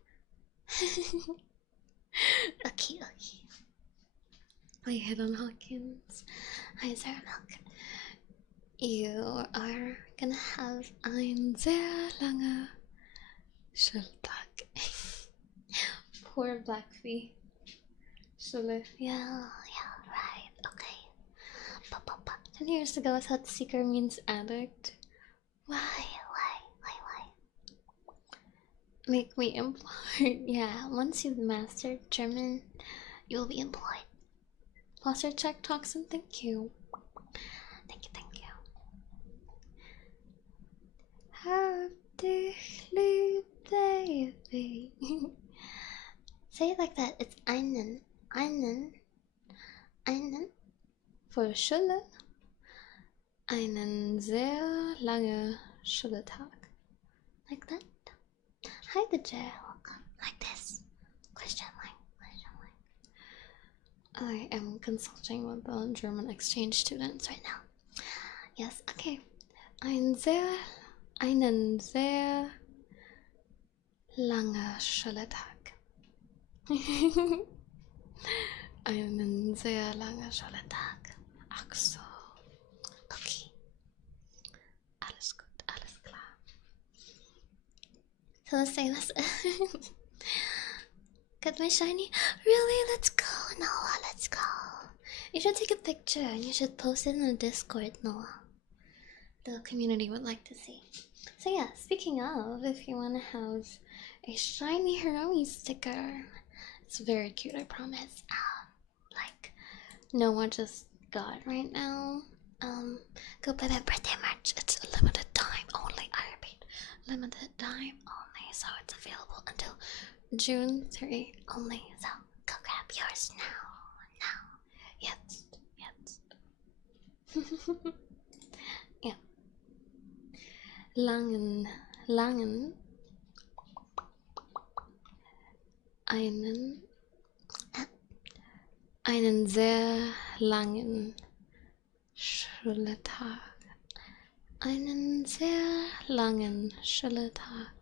Okay, okay. I hit on Hawkins. Hi, Sarah Milk. You are gonna have ein sehr lange Schultag. Poor Blackfee. Schule. Yeah, right. Okay. 10 years ago, I thought seeker means addict. Why? Make me employed. Yeah, once you've mastered German, you'll be employed. Foster check toxin, thank you. Thank you. Hab dich lieb, baby. Say it like that. It's einen. For Schule. Einen sehr lange Schuletag. Like that. Hi, the chair. Welcome. Like this. Question mark. I am consulting with the German exchange students right now. Yes, okay. Einen sehr lange Schuletag. Einen sehr lange Schuletag. Ach so. Okay. Alles gut, alles klar. So let's say this. Got my shiny? Really? Let's go, Noah. Let's go. You should take a picture and you should post it in the Discord, Noah. The community would like to see. So yeah, speaking of, if you want to have a shiny Hiromi sticker, it's very cute, I promise. Like Noah just got right now. Go buy that birthday merch. It's a limited time only. I repeat, limited time only. So it's available until June 3 only. So go grab yours now. Yes. Yeah. Langen. Einen sehr langen Schultag. Einen sehr langen Schultag.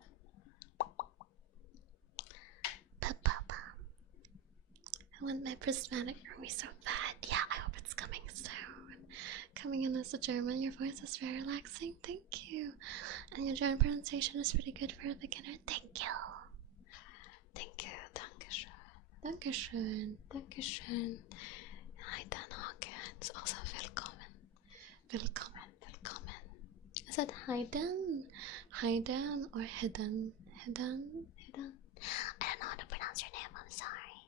I want my prismatic Hiromi so bad. Yeah, I hope it's coming soon. Coming in as a German, your voice is very relaxing. Thank you. And your German pronunciation is pretty good for a beginner. Thank you. Dankeschön. Hayden Hawkins, also willkommen. Is that Hayden or Hidden? I don't know how to pronounce your name, I'm sorry.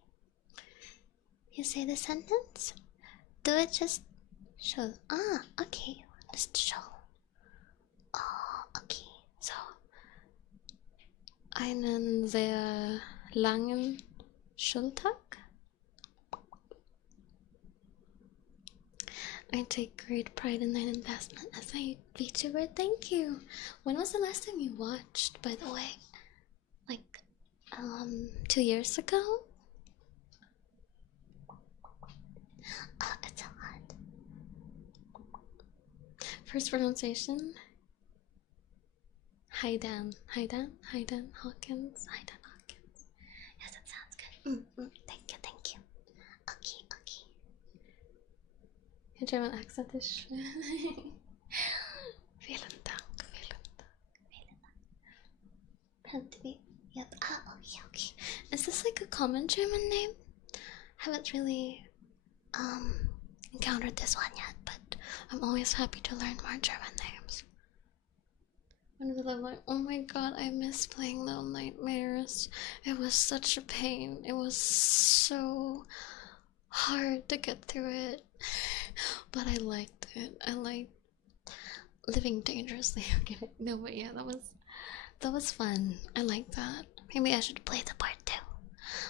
You say the sentence? Do it just show. Okay. Just show. Oh, okay. So, Einen sehr langen Schultag? I take great pride in that investment as a VTuber. Thank you. When was the last time you watched, by the way? Like, 2 years ago? It's hot. First pronunciation? Hayden Hawkins. Yes, that sounds good. Thank you. Okay. Your German accent is schön. Vielen Dank. Proud to be. Yep. Okay. Is this like a common German name? Haven't really encountered this one yet, but I'm always happy to learn more German names. When was I like, oh my god, I miss playing Little Nightmares. It was such a pain. It was so hard to get through it. But I liked it. I liked living dangerously. No, but yeah, that was fun. I like that. Maybe I should play the part 2.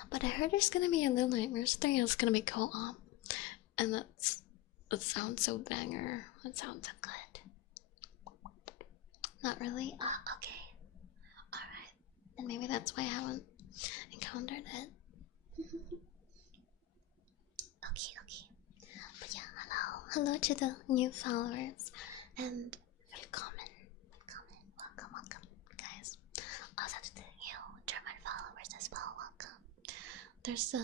But I heard there's gonna be a Little Nightmares 3 and it's gonna be co-op. And that sounds so banger. That sounds so good. Not really? Okay. Alright. And maybe that's why I haven't encountered it. Okay. But yeah, hello to the new followers and welcome, guys. Also to the new German followers as well, welcome. there's a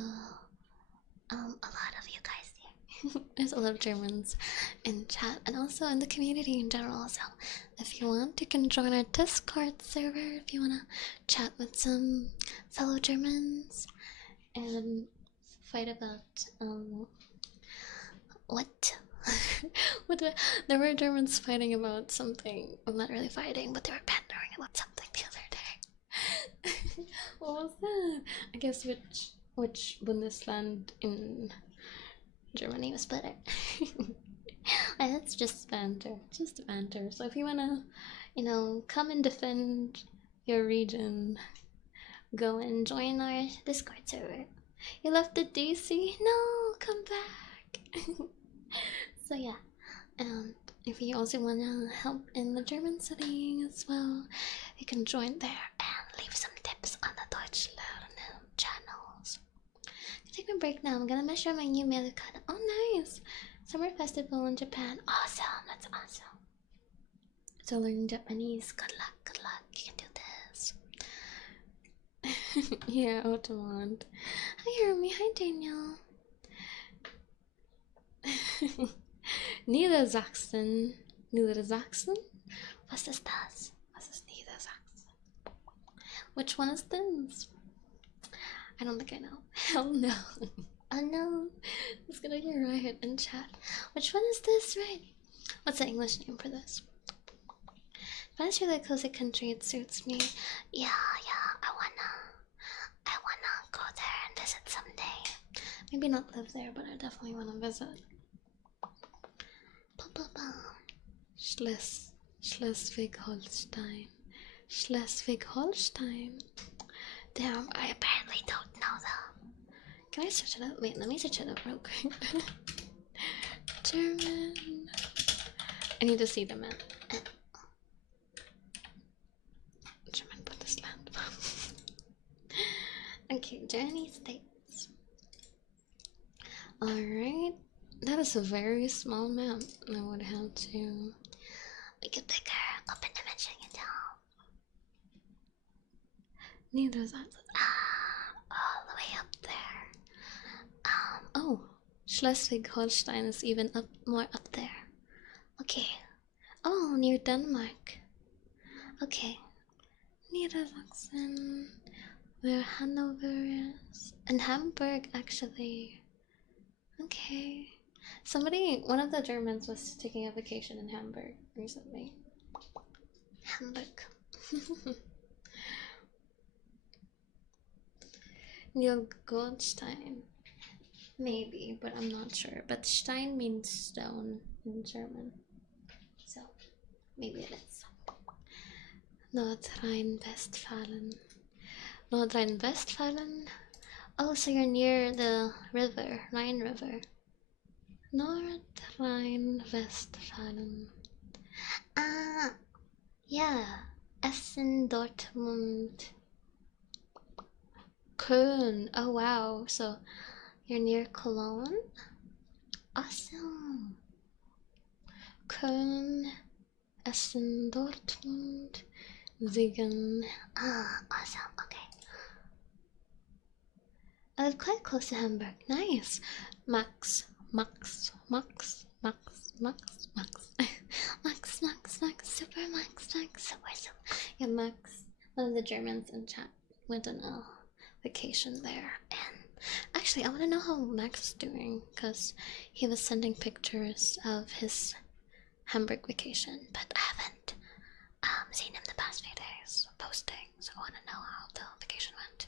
lot of you guys here. There's a lot of Germans in chat and also in the community in general. So if you want, you can join our Discord server if you want to chat with some fellow Germans and fight about What? there were Germans fighting about something. Well, not really fighting, but they were bantering about something the other day. What was that? I guess which Bundesland in Germany was better. That's just banter. Just banter. So if you wanna, come and defend your region, go and join our Discord server. You left the DC? No, come back. So yeah, and if you also wanna help in the German studying as well, you can join there and leave some tips on the Deutsch Lernen channels. Take a break now. I'm gonna measure my new meal card. Oh, nice! Summer festival in Japan. Awesome, that's awesome. So learn Japanese. Good luck, good luck. You can do this. Yeah, Automont. Hi, Hiromi. Hi, Daniel. Niedersachsen. Niedersachsen? Was ist das? Was ist Niedersachsen? Which one is this? I don't think I know. Hell no. Oh no. It's gonna get riot in chat. Which one is this, right? What's the English name for this? If I really cozy country, it suits me. Yeah, I wanna go there and visit someday. Maybe not live there, but I definitely wanna visit. Schleswig-Holstein. Schleswig-Holstein. Damn, I apparently don't know them. Can I search it up? Wait, let me search it up real quick. German. I need to see the map. German Bundesland. Okay, Germany states. Alright. That is a very small map. I would have to make it bigger. Open imaging it down. Niedersachsen. All the way up there. Oh, Schleswig-Holstein is even more up there. Okay. Oh, near Denmark. Okay. Niedersachsen, where Hanover is, and Hamburg actually. Okay. One of the Germans was taking a vacation in Hamburg recently. Hamburg. Neil Goldstein. Maybe, but I'm not sure. But Stein means stone in German. So, maybe it is. Nordrhein-Westfalen. Nordrhein-Westfalen? Oh, so you're near the river, Rhine River. Nordrhein-Westfalen. Yeah. Essen, Dortmund. Köln. Oh, wow. So, you're near Cologne? Awesome. Köln, Essen, Dortmund, Siegen. Awesome. Okay. I live quite close to Hamburg. Nice. Max, super Max. Yeah, Max, one of the Germans in chat, went on a vacation there. And actually, I want to know how Max is doing, because he was sending pictures of his Hamburg vacation, but I haven't seen him the past few days posting, so I want to know how the vacation went.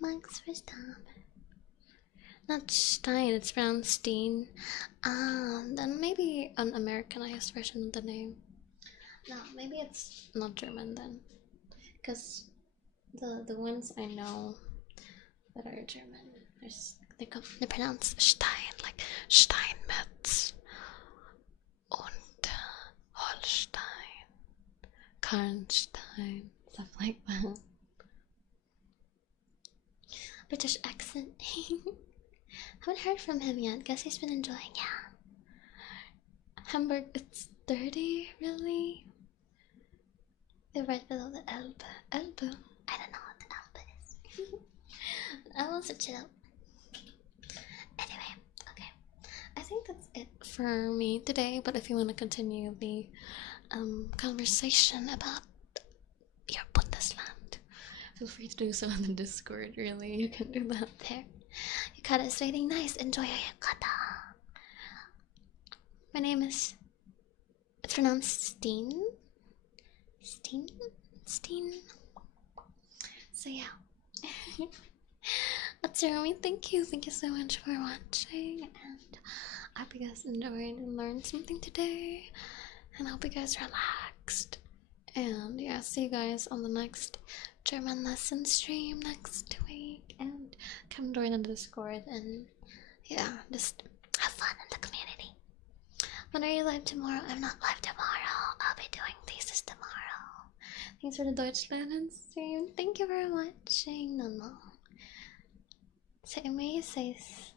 Max Verstappen. Not Stein, it's pronounced Steen. Then maybe an Americanized version of the name. No, maybe it's not German then, because the ones I know that are German, they pronounce Stein, like Steinmetz und Holstein, Karnstein, stuff like that. British accent. Haven't heard from him yet. Guess he's been enjoying. Yeah. Hamburg, it's dirty, really? They're right below the Elbe. Elbe? I don't know what the Elbe is. I will switch it up. Anyway, okay. I think that's it for me today. But if you want to continue the conversation about your Bundesland, feel free to do so on the Discord. Really, you can do that there. Yukata is waiting nice. Enjoy your yukata. My name is. It's pronounced Steen. Steen? Steen? So yeah. That's Hiromi. Thank you so much for watching, and I hope you guys enjoyed and learned something today, and I hope you guys relaxed. And yeah, see you guys on the next German lesson stream next week, and come join the Discord, and yeah, just Have fun in the community. when are you live tomorrow? I'm not live tomorrow. I'll be doing thesis tomorrow. Thanks for the Deutsch Lernen stream. Thank you for watching. No. So me says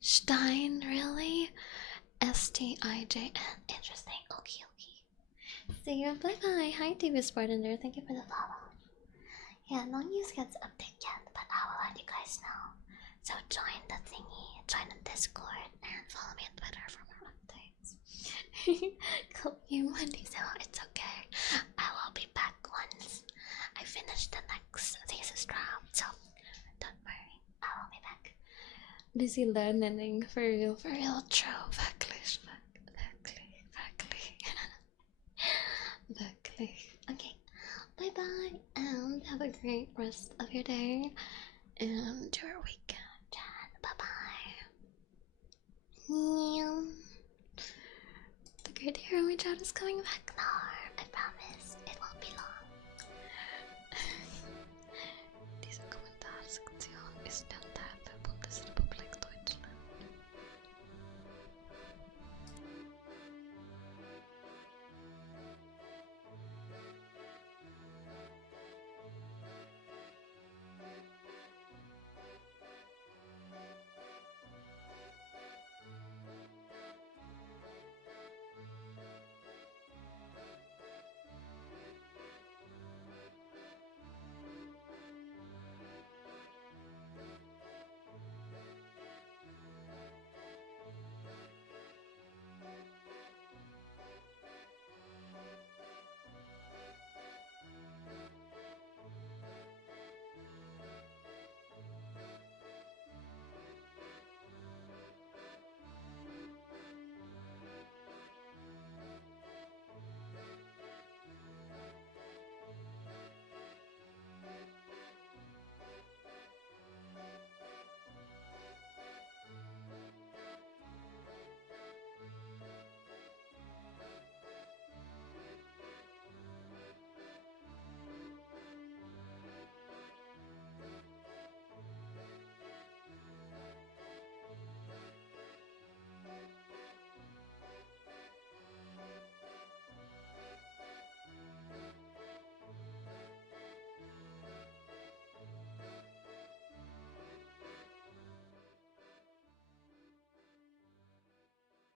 Stein, really? Stijn. Interesting. Okay. See you. Bye bye. Hi, TV Spartander. Thank you for the follow. Yeah, no news gets updated yet, but I will let you guys know. So join the thingy, join the Discord, and follow me on Twitter for more updates. Call you Monday, So it's okay. I will be back once I finish the next thesis draft. So don't worry, I will be back. Busy learning for real, true. Wirklich. Okay, bye bye, and have a great rest of your day and your weekend. Bye bye. The great Hiromi chat is coming back. No, I promise it won't be long.